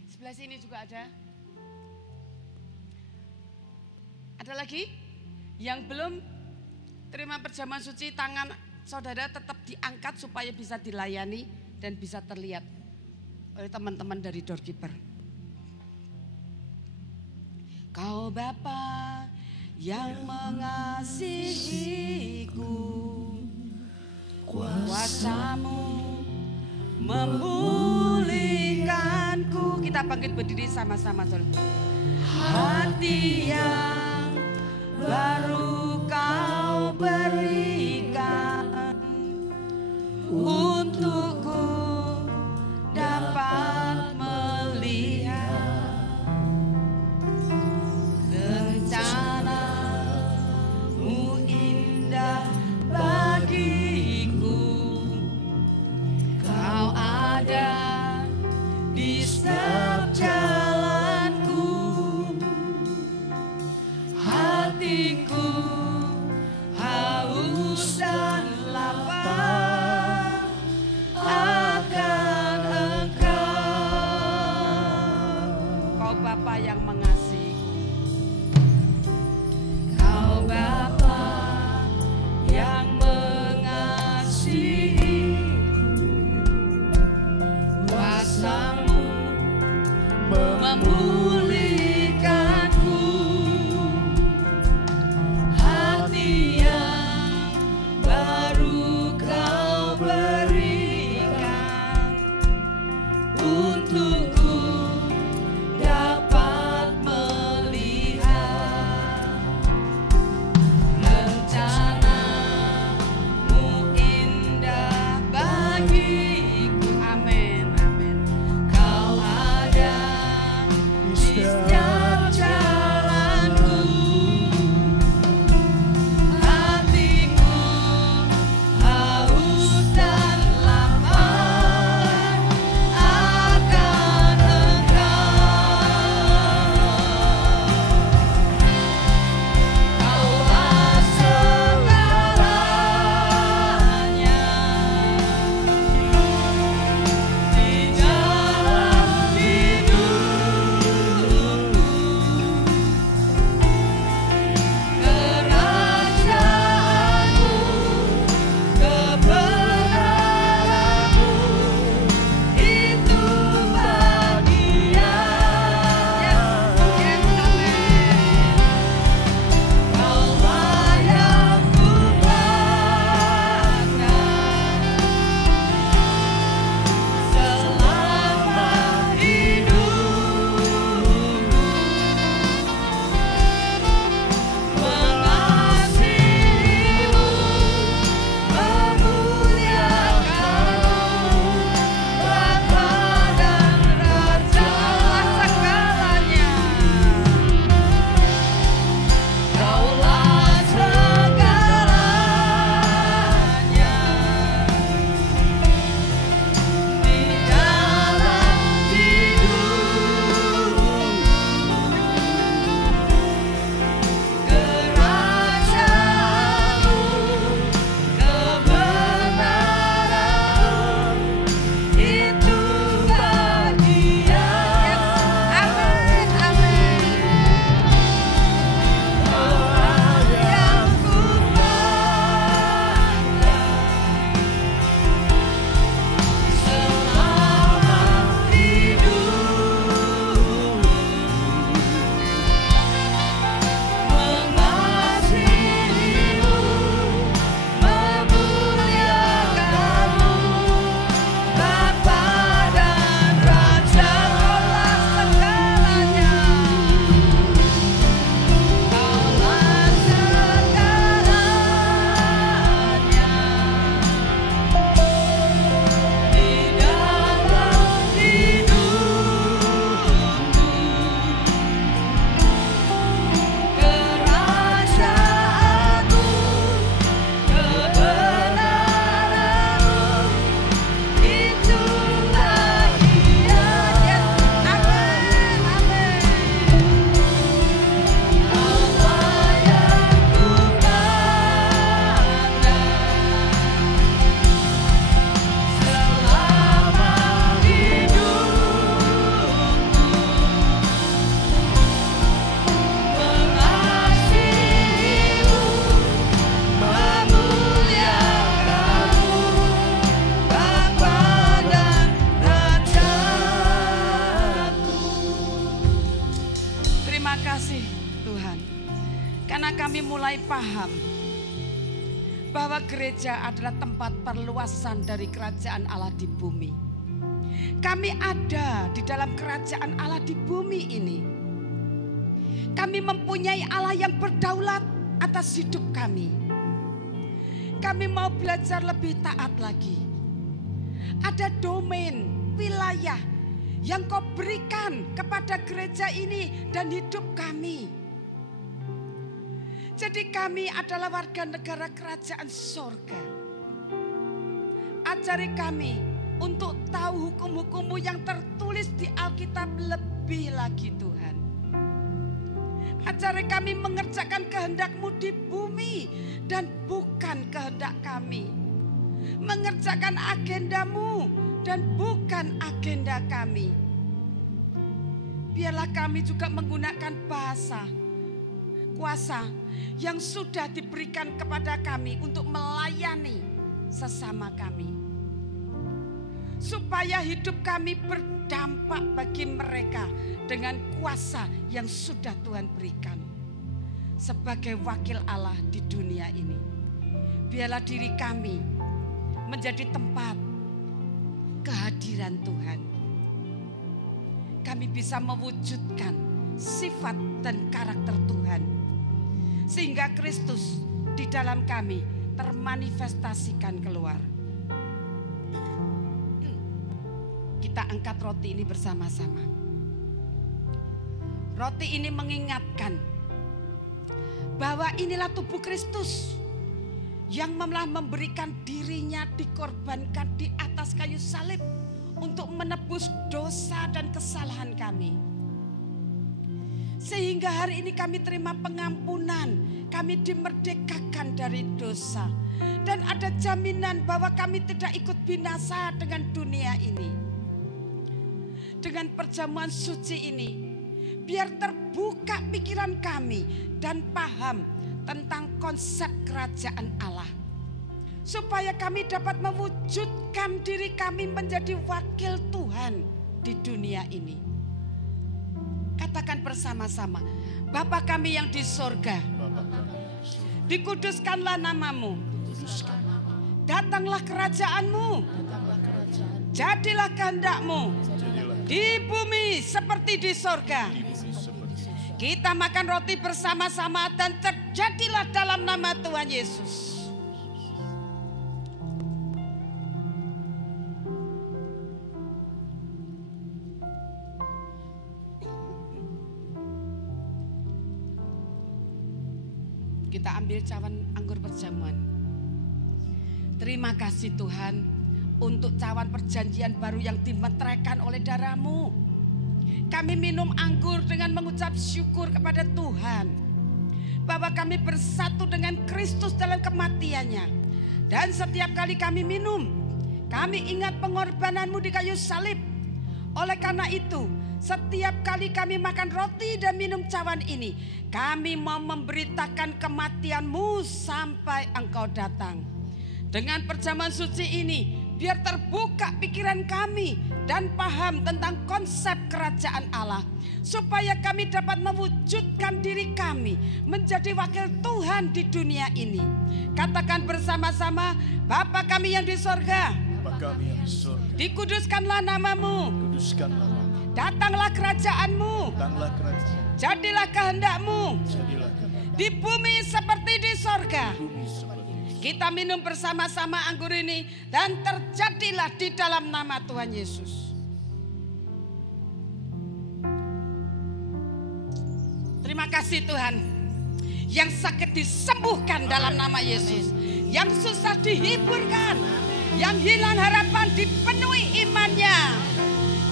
Sebelah sini juga ada. Ada lagi yang belum terima perjamuan suci, tangan saudara tetap diangkat supaya bisa dilayani dan bisa terlihat oleh teman-teman dari doorkeeper. Kau Bapa yang mengasihiku, kuasa-Mu memulihkanku. Kita bangkit berdiri sama-sama saudara. Hati yang baru Kau berikan untukku dapat melihat rencana-Mu indah bagiku. Kau ada di setiap jalanku, hatiku haus dan lapar akan Engkau. Kau Bapa yang mengasihiku, Kau Bapa yang mengasihiku, kuasa-Mu memulihkanku. Hati yang baru Kau berikan untukku dapat melihat rencana-Mu indah bagiku. Amin, amin. Kau ada Karena kami mulai paham bahwa gereja adalah tempat perluasan dari kerajaan Allah di bumi. Kami ada di dalam kerajaan Allah di bumi ini. Kami mempunyai Allah yang berdaulat atas hidup kami. Kami mau belajar lebih taat lagi. Ada domain, wilayah yang Kau berikan kepada gereja ini dan hidup kami. Jadi kami adalah warga negara kerajaan sorga. Ajari kami untuk tahu hukum-hukum-Mu yang tertulis di Alkitab lebih lagi Tuhan. Ajari kami mengerjakan kehendak-Mu di bumi dan bukan kehendak kami. Mengerjakan agenda-Mu dan bukan agenda kami. Biarlah kami juga menggunakan bahasa, kuasa yang sudah diberikan kepada kami untuk melayani sesama kami. Supaya hidup kami berdampak bagi mereka dengan kuasa yang sudah Tuhan berikan. Sebagai wakil Allah di dunia ini, biarlah diri kami menjadi tempat kehadiran Tuhan. Kami bisa mewujudkan sifat dan karakter Tuhan. Sehingga Kristus di dalam kami termanifestasikan keluar. Kita angkat roti ini bersama-sama. Roti ini mengingatkan bahwa inilah tubuh Kristus yang telah memberikan dirinya dikorbankan di atas kayu salib untuk menebus dosa dan kesalahan kami. Sehingga hari ini kami terima pengampunan, kami dimerdekakan dari dosa. Dan ada jaminan bahwa kami tidak ikut binasa dengan dunia ini. Dengan perjamuan suci ini, biar terbuka pikiran kami dan paham tentang konsep kerajaan Allah. Supaya kami dapat mewujudkan diri kami menjadi wakil Tuhan di dunia ini. Katakan bersama-sama, Bapa kami yang di sorga, dikuduskanlah namamu, datanglah kerajaanmu, jadilah kehendak-Mu di bumi seperti di sorga. Kita makan roti bersama-sama dan terjadilah dalam nama Tuhan Yesus. Kita ambil cawan anggur perjamuan. Terima kasih Tuhan untuk cawan perjanjian baru yang dimeteraikan oleh darah-Mu. Kami minum anggur dengan mengucap syukur kepada Tuhan. Bahwa kami bersatu dengan Kristus dalam kematiannya. Dan setiap kali kami minum, kami ingat pengorbanan-Mu di kayu salib. Oleh karena itu, setiap kali kami makan roti dan minum cawan ini, kami mau memberitakan kematian-Mu sampai Engkau datang. Dengan perjamuan suci ini, biar terbuka pikiran kami dan paham tentang konsep kerajaan Allah. Supaya kami dapat mewujudkan diri kami menjadi wakil Tuhan di dunia ini. Katakan bersama-sama, Bapa kami yang di sorga, dikuduskanlah namamu, datanglah kerajaan-Mu, jadilah kehendak-Mu di bumi seperti di sorga. Kita minum bersama-sama anggur ini dan terjadilah di dalam nama Tuhan Yesus. Terima kasih Tuhan. Yang sakit disembuhkan dalam nama Yesus. Yang susah dihiburkan. Yang hilang harapan dipenuhi imannya.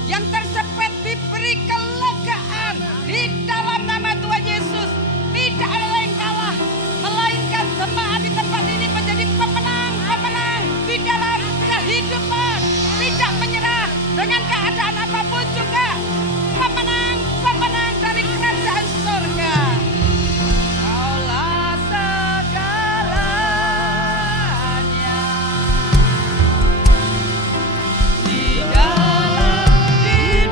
Yang terjepit diberi kelegaan di dalam nama Tuhan Yesus. Tidak ada yang kalah, melainkan jemaat di tempat ini menjadi pemenang-pemenang di dalam kehidupan. Tidak menyerah dengan keadaan apapun juga. Pemenang-pemenang dari kerajaan surga. Kaulah segalanya di dalam diri.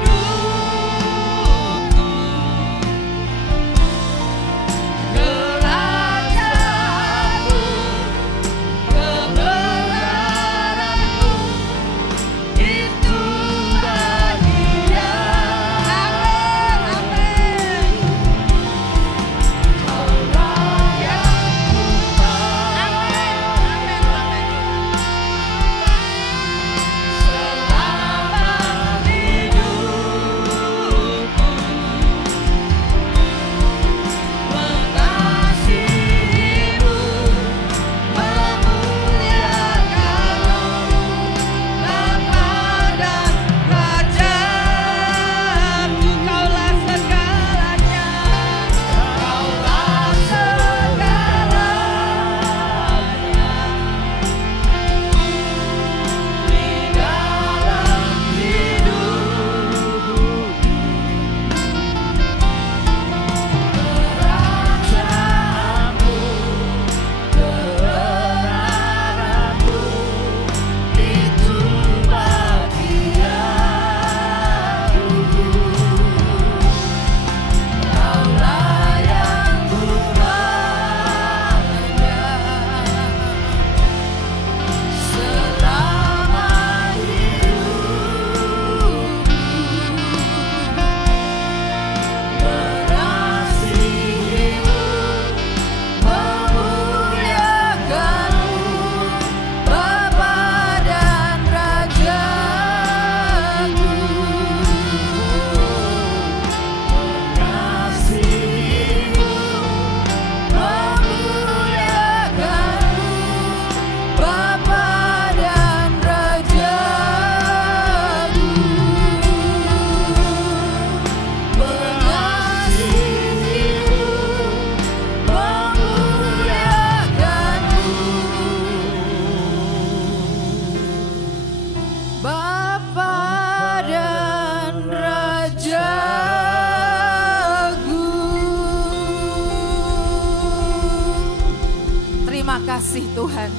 Tuhan,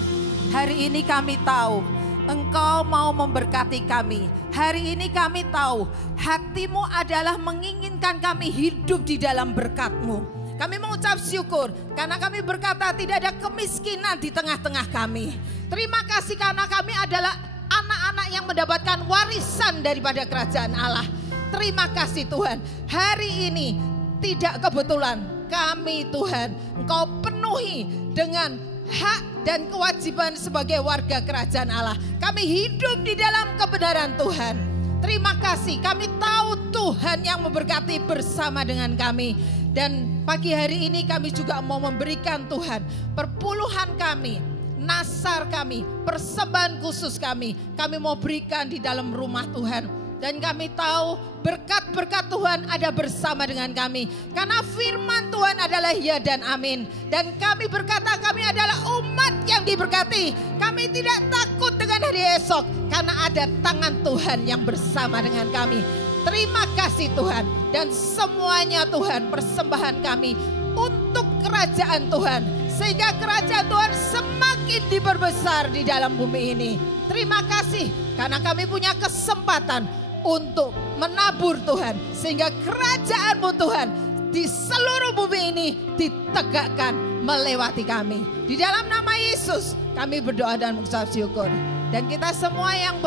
hari ini kami tahu Engkau mau memberkati kami. Hari ini kami tahu hati-Mu adalah menginginkan kami hidup di dalam berkat-Mu. Kami mengucap syukur karena kami berkata tidak ada kemiskinan di tengah-tengah kami. Terima kasih karena kami adalah anak-anak yang mendapatkan warisan daripada kerajaan Allah. Terima kasih Tuhan. Hari ini tidak kebetulan kami Tuhan Engkau penuhi dengan hak dan kewajiban sebagai warga kerajaan Allah. Kami hidup di dalam kebenaran Tuhan. Terima kasih, kami tahu Tuhan yang memberkati bersama dengan kami. Dan pagi hari ini kami juga mau memberikan Tuhan perpuluhan kami, nasar kami, persembahan khusus kami mau berikan di dalam rumah Tuhan. Dan kami tahu berkat-berkat Tuhan ada bersama dengan kami. Karena firman Tuhan adalah ya dan amin. Dan kami berkata kami adalah umat yang diberkati. Kami tidak takut dengan hari esok. Karena ada tangan Tuhan yang bersama dengan kami. Terima kasih Tuhan. Dan semuanya Tuhan persembahan kami untuk kerajaan Tuhan. Sehingga kerajaan Tuhan semakin diperbesar di dalam bumi ini. Terima kasih karena kami punya kesempatan untuk menabur Tuhan. Sehingga kerajaan-Mu Tuhan di seluruh bumi ini ditegakkan melewati kami. Di dalam nama Yesus kami berdoa dan mengucap syukur. Dan kita semua yang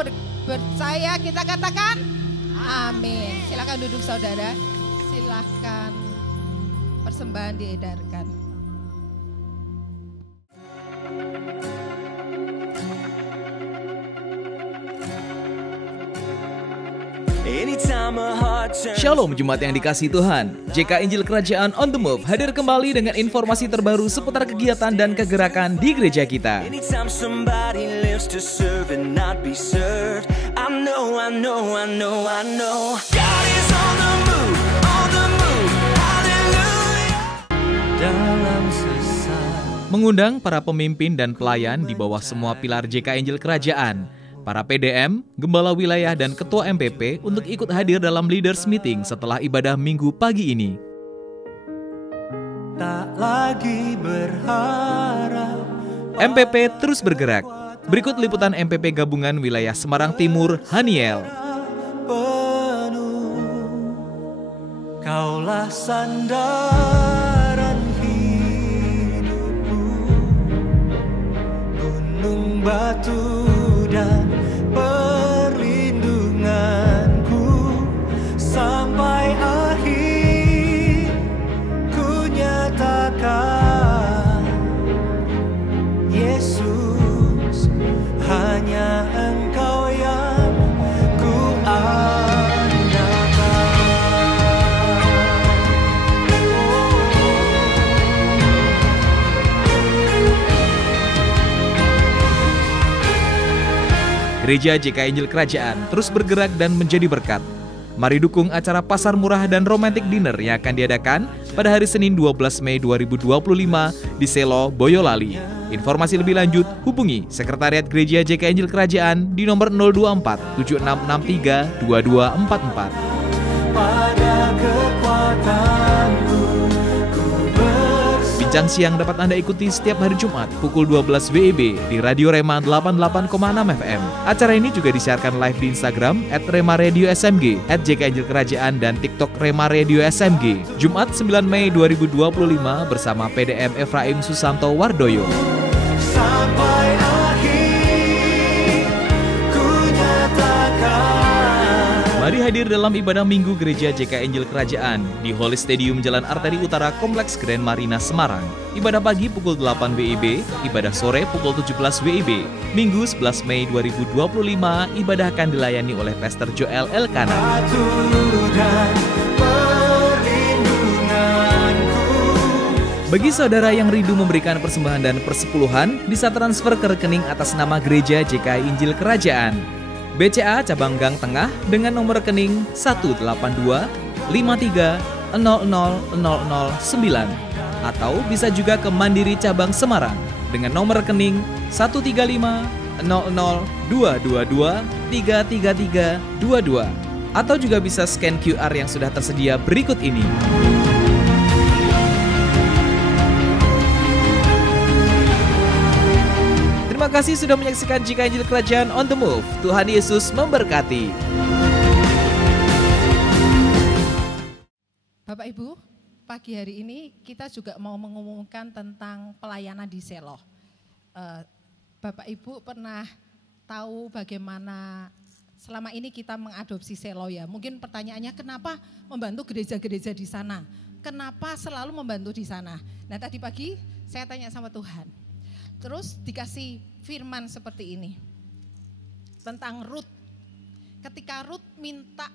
percaya kita katakan amin. Silakan duduk saudara. Silakan persembahan diedarkan. Shalom Jemaat yang dikasihi Tuhan, JK Injil Kerajaan on the Move hadir kembali dengan informasi terbaru seputar kegiatan dan kegerakan di gereja kita. Mengundang para pemimpin dan pelayan di bawah semua pilar JK Injil Kerajaan, para PDM, Gembala Wilayah dan Ketua MPP untuk ikut hadir dalam Leaders Meeting setelah ibadah Minggu pagi ini. Tak lagi berharap. MPP terus bergerak. Berikut liputan MPP Gabungan Wilayah Semarang Timur, Haniel. Kaulah sandaran hidupku, gunung batu dan perlindunganku sampai akhir ku nyatakan Yesus hanya Engkau yang ku andalkan. Gereja JK Injil Kerajaan terus bergerak dan menjadi berkat. Mari dukung acara Pasar Murah dan Romantic Dinner yang akan diadakan pada hari Senin 12 Mei 2025 di Selo, Boyolali. Informasi lebih lanjut hubungi Sekretariat Gereja JK Injil Kerajaan di nomor 024 7663 2244. Pada kekuatanku Bincang Siang dapat Anda ikuti setiap hari Jumat pukul 12 WIB di Radio Rema 88,6 FM. Acara ini juga disiarkan live di Instagram @RemaRadioSMG, @JK Injil Kerajaan dan TikTok Rema Radio SMG. Jumat 9 Mei 2025 bersama PDM Efraim Susanto Wardoyo. Sampai akhir ku nyatakan. Mari hadir dalam ibadah Minggu Gereja JK Injil Kerajaan di Holy Stadium Jalan Arteri Utara Kompleks Grand Marina Semarang. Ibadah pagi pukul 8 WIB, ibadah sore pukul 17 WIB. Minggu 11 Mei 2025, ibadah akan dilayani oleh Pastor Joel Elkana. Bagi saudara yang rindu memberikan persembahan dan persepuluhan, bisa transfer ke rekening atas nama Gereja JK Injil Kerajaan. BCA Cabang Gang Tengah dengan nomor rekening 18253000009 atau bisa juga ke Mandiri Cabang Semarang dengan nomor rekening 1350022233322 atau juga bisa scan QR yang sudah tersedia berikut ini. Terima kasih sudah menyaksikan Jika Injil Kerajaan on the Move. Tuhan Yesus memberkati. Bapak Ibu, pagi hari ini kita juga mau mengumumkan tentang pelayanan di Seloh. Bapak Ibu pernah tahu bagaimana selama ini kita mengadopsi Seloh ya? Mungkin pertanyaannya kenapa membantu gereja-gereja di sana? Kenapa selalu membantu di sana? Nah tadi pagi saya tanya sama Tuhan. Terus dikasih firman seperti ini. Tentang Rut. Ketika Rut minta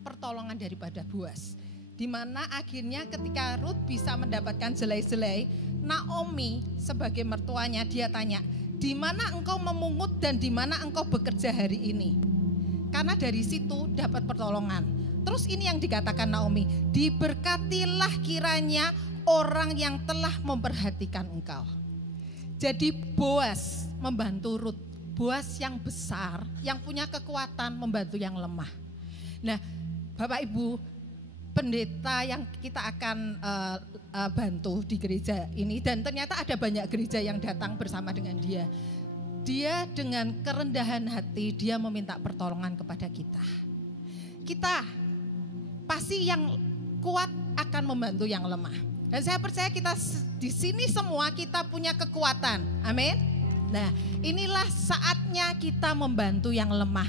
pertolongan daripada Boaz. Di mana akhirnya ketika Rut bisa mendapatkan jelai-jelai, Naomi sebagai mertuanya dia tanya, di mana engkau memungut dan di mana engkau bekerja hari ini? Karena dari situ dapat pertolongan. Terus ini yang dikatakan Naomi, diberkatilah kiranya orang yang telah memperhatikan engkau. Jadi Boaz membantu Rut, Boaz yang besar, yang punya kekuatan membantu yang lemah. Nah Bapak Ibu, pendeta yang kita akan bantu di gereja ini, dan ternyata ada banyak gereja yang datang bersama dengan dia. Dia dengan kerendahan hati, dia meminta pertolongan kepada kita. Kita pasti yang kuat akan membantu yang lemah. Dan saya percaya kita di sini semua kita punya kekuatan. Amin. Nah, inilah saatnya kita membantu yang lemah.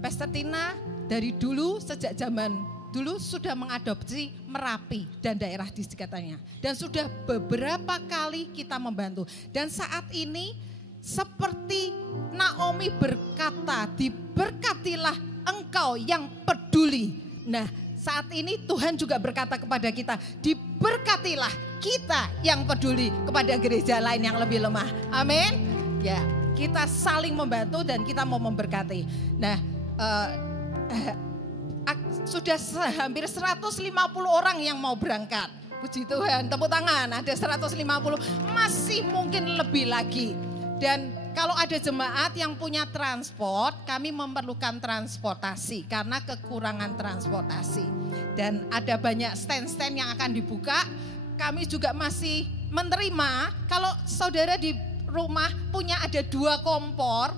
Pastor Tina dari dulu sejak zaman dulu sudah mengadopsi Merapi dan daerah di sekitarnya. Dan sudah beberapa kali kita membantu. Dan saat ini seperti Naomi berkata, diberkatilah engkau yang peduli. Nah, saat ini Tuhan juga berkata kepada kita, diberkatilah kita yang peduli kepada gereja lain yang lebih lemah. Amin. Ya, kita saling membantu dan kita mau memberkati. Nah, sudah hampir 150 orang yang mau berangkat. Puji Tuhan, tepuk tangan. Ada 150, masih mungkin lebih lagi. Dan kalau ada jemaat yang punya transport, kami memerlukan transportasi karena kekurangan transportasi. Dan ada banyak stand-stand yang akan dibuka. Kami juga masih menerima kalau saudara di rumah punya ada 2 kompor,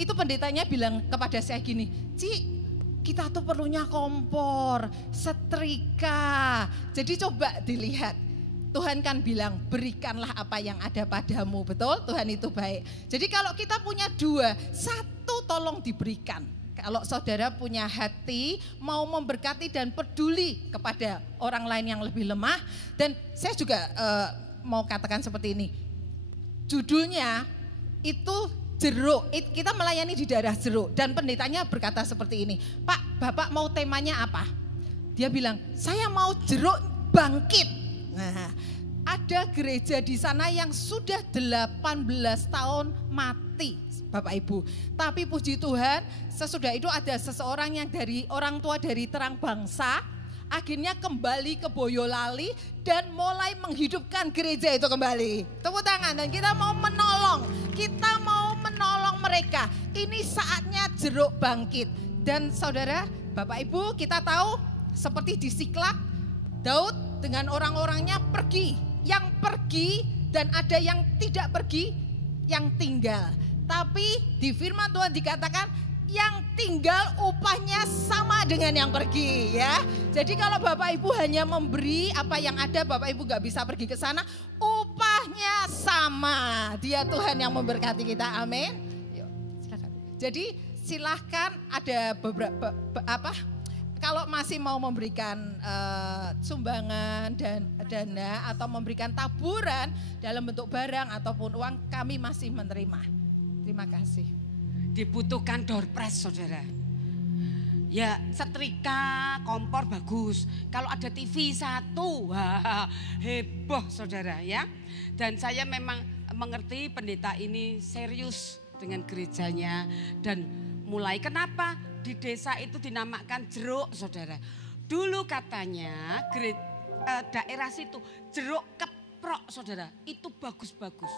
itu pendetanya bilang kepada saya gini, Ci, kita tuh perlunya kompor, setrika. Jadi coba dilihat. Tuhan kan bilang berikanlah apa yang ada padamu, betul? Tuhan itu baik. Jadi kalau kita punya 2, 1 tolong diberikan. Kalau saudara punya hati mau memberkati dan peduli kepada orang lain yang lebih lemah. Dan saya juga mau katakan seperti ini. Judulnya itu jeruk, kita melayani di daerah jeruk. Dan pendetanya berkata seperti ini, Pak, Bapak mau temanya apa? Dia bilang, saya mau jeruk bangkit. Nah, ada gereja di sana yang sudah 18 tahun mati, Bapak Ibu. Tapi puji Tuhan, sesudah itu ada seseorang yang dari orang tua dari Terang Bangsa, akhirnya kembali ke Boyolali dan mulai menghidupkan gereja itu kembali. Tepuk tangan, dan kita mau menolong mereka. Ini saatnya jeruk bangkit. Dan saudara, Bapak Ibu, kita tahu seperti di Siklak, Daud dengan orang-orangnya pergi. Yang pergi dan ada yang tidak pergi, yang tinggal. Tapi di firman Tuhan dikatakan yang tinggal upahnya sama dengan yang pergi ya. Jadi kalau Bapak Ibu hanya memberi apa yang ada, Bapak Ibu gak bisa pergi ke sana, upahnya sama. Dia Tuhan yang memberkati kita, amin. Yuk, silakan. Jadi silahkan ada beberapa kalau masih mau memberikan sumbangan dan dana atau memberikan taburan dalam bentuk barang ataupun uang, kami masih menerima. Terima kasih. Dibutuhkan door prize, saudara. Ya, setrika, kompor bagus. Kalau ada TV 1, heboh saudara ya. Dan saya memang mengerti pendeta ini serius dengan gerejanya. Dan mulai kenapa di desa itu dinamakan jeruk, saudara. Dulu katanya daerah situ jeruk keprok, saudara. Itu bagus-bagus.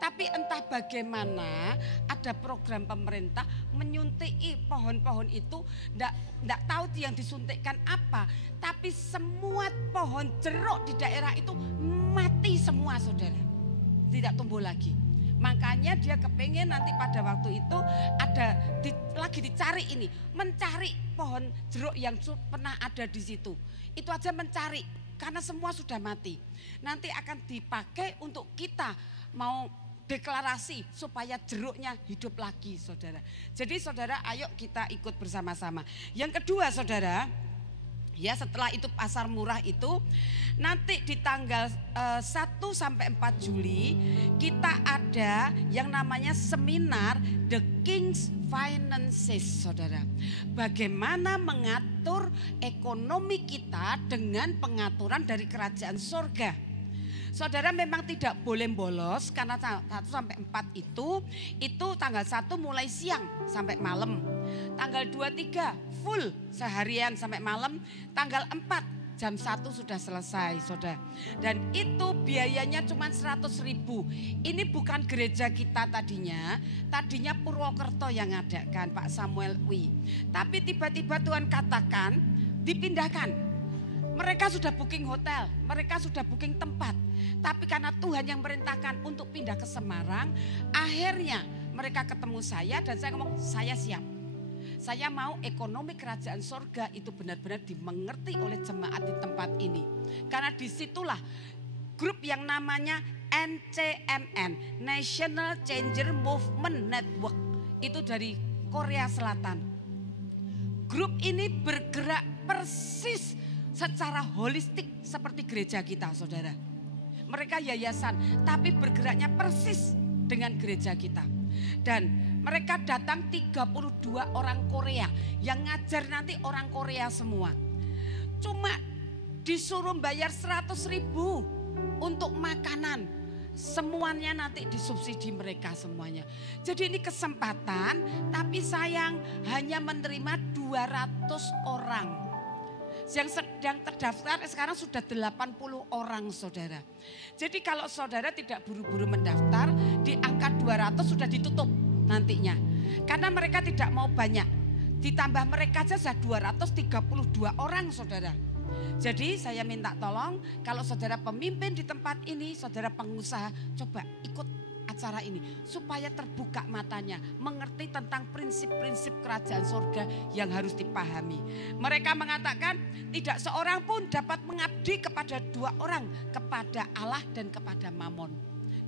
Tapi entah bagaimana ada program pemerintah menyuntik pohon-pohon itu, enggak tahu yang disuntikkan apa. Tapi semua pohon jeruk di daerah itu mati semua, saudara. Tidak tumbuh lagi. Makanya dia kepengen nanti pada waktu itu ada lagi dicari ini, mencari pohon jeruk yang pernah ada di situ. Itu aja mencari karena semua sudah mati. Nanti akan dipakai untuk kita mau deklarasi supaya jeruknya hidup lagi, saudara. Jadi saudara, ayo kita ikut bersama-sama. Yang kedua, saudara, ya setelah itu pasar murah itu nanti di tanggal 1 sampai 4 Juli kita ada yang namanya seminar The King's Finances, saudara. Bagaimana mengatur ekonomi kita dengan pengaturan dari kerajaan surga. Saudara memang tidak boleh bolos karena 1 sampai 4 itu tanggal 1 mulai siang sampai malam. Tanggal 2-3 full seharian sampai malam. Tanggal 4 jam 1 sudah selesai, saudara. Dan itu biayanya cuma 100.000. Ini bukan gereja kita tadinya Purwokerto yang ngadakan, Pak Samuel Wi. Tapi tiba-tiba Tuhan katakan dipindahkan. Mereka sudah booking hotel, mereka sudah booking tempat. Tapi karena Tuhan yang merintahkan untuk pindah ke Semarang, akhirnya mereka ketemu saya dan saya ngomong, saya siap. Saya mau ekonomi kerajaan surga itu benar-benar dimengerti oleh jemaat di tempat ini. Karena disitulah grup yang namanya NCMN, National Changer Movement Network. Itu dari Korea Selatan. Grup ini bergerak persis secara holistik seperti gereja kita, saudara. Mereka yayasan tapi bergeraknya persis dengan gereja kita. Dan mereka datang 32 orang Korea yang ngajar nanti orang Korea semua. Cuma disuruh bayar 100.000 untuk makanan. Semuanya nanti disubsidi mereka semuanya. Jadi ini kesempatan, tapi sayang hanya menerima 200 orang. Yang sedang terdaftar sekarang sudah 80 orang, saudara. Jadi kalau saudara tidak buru-buru mendaftar, di angka 200 sudah ditutup nantinya. Karena mereka tidak mau banyak. Ditambah mereka saja 232 orang, saudara. Jadi saya minta tolong kalau saudara pemimpin di tempat ini, saudara pengusaha, coba ikut acara ini supaya terbuka matanya, mengerti tentang prinsip-prinsip kerajaan surga yang harus dipahami. Mereka mengatakan tidak seorang pun dapat mengabdi kepada 2 orang, kepada Allah dan kepada Mamon.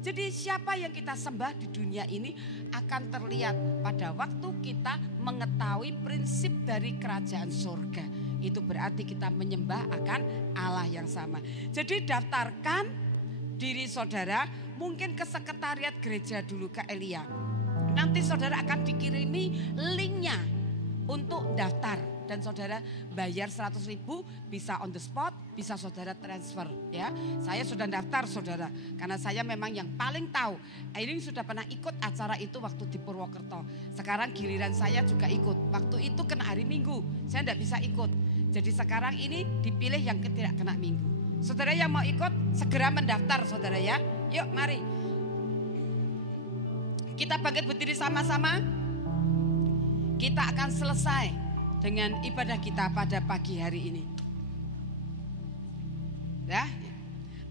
Jadi siapa yang kita sembah di dunia ini akan terlihat pada waktu kita mengetahui prinsip dari kerajaan surga. Itu berarti kita menyembah akan Allah yang sama. Jadi daftarkan diri saudara mungkin ke sekretariat gereja dulu, ke Elia. Nanti saudara akan dikirimi linknya untuk daftar. Dan saudara bayar 100.000, bisa on the spot, bisa saudara transfer ya. Saya sudah daftar, saudara, karena saya memang yang paling tahu. Aileen sudah pernah ikut acara itu waktu di Purwokerto. Sekarang giliran saya juga ikut. Waktu itu kena hari Minggu, saya tidak bisa ikut. Jadi sekarang ini dipilih yang tidak kena Minggu. Saudara yang mau ikut segera mendaftar, saudara ya. Yuk mari. Kita bangkit berdiri sama-sama. Kita akan selesai dengan ibadah kita pada pagi hari ini. Ya,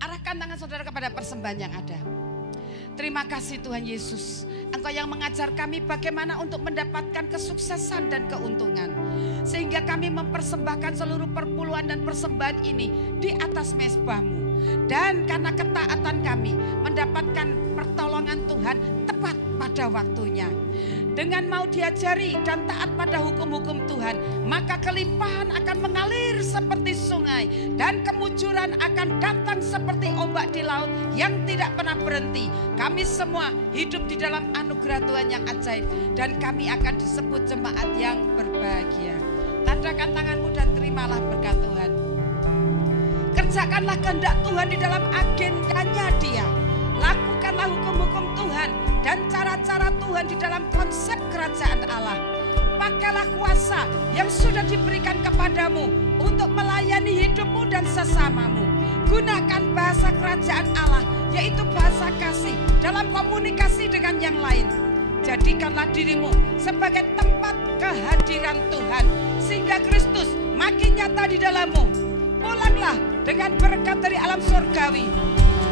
arahkan tangan saudara kepada persembahan yang ada. Terima kasih Tuhan Yesus, Engkau yang mengajar kami bagaimana untuk mendapatkan kesuksesan dan keuntungan. Sehingga kami mempersembahkan seluruh perpuluhan dan persembahan ini di atas mezbah-Mu. Dan karena ketaatan kami mendapatkan pertolongan Tuhan tepat pada waktunya. Dengan mau diajari dan taat pada hukum-hukum Tuhan, maka kelimpahan akan mengalir seperti sungai dan kemujuran akan datang seperti ombak di laut yang tidak pernah berhenti. Kami semua hidup di dalam anugerah Tuhan yang ajaib dan kami akan disebut jemaat yang berbahagia. Tadakan tanganmu dan terimalah berkat Tuhan. Kerjakanlah kehendak Tuhan di dalam agendanya Dia. Lakukanlah hukum-hukum Tuhan dan cara-cara Tuhan di dalam konsep kerajaan Allah. Pakailah kuasa yang sudah diberikan kepadamu untuk melayani hidupmu dan sesamamu. Gunakan bahasa kerajaan Allah, yaitu bahasa kasih dalam komunikasi dengan yang lain. Jadikanlah dirimu sebagai tempat kehadiran Tuhan sehingga Kristus makin nyata di dalammu. Pulanglah dengan berkat dari alam surgawi.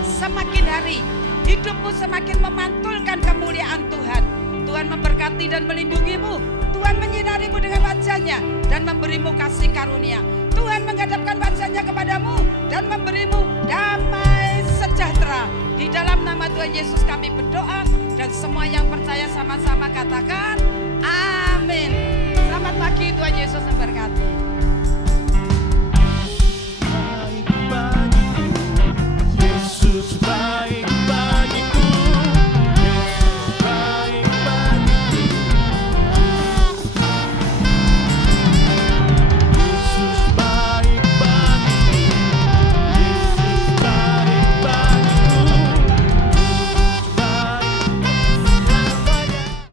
Semakin hari hidupmu semakin memantulkan kemuliaan Tuhan. Tuhan memberkati dan melindungimu. Tuhan menyinarimu dengan wajah-Nya dan memberimu kasih karunia. Tuhan menghadapkan wajah-Nya kepadamu dan memberimu damai sejahtera. Di dalam nama Tuhan Yesus kami berdoa, dan semua yang percaya sama-sama katakan amin. Selamat pagi, Tuhan Yesus memberkati.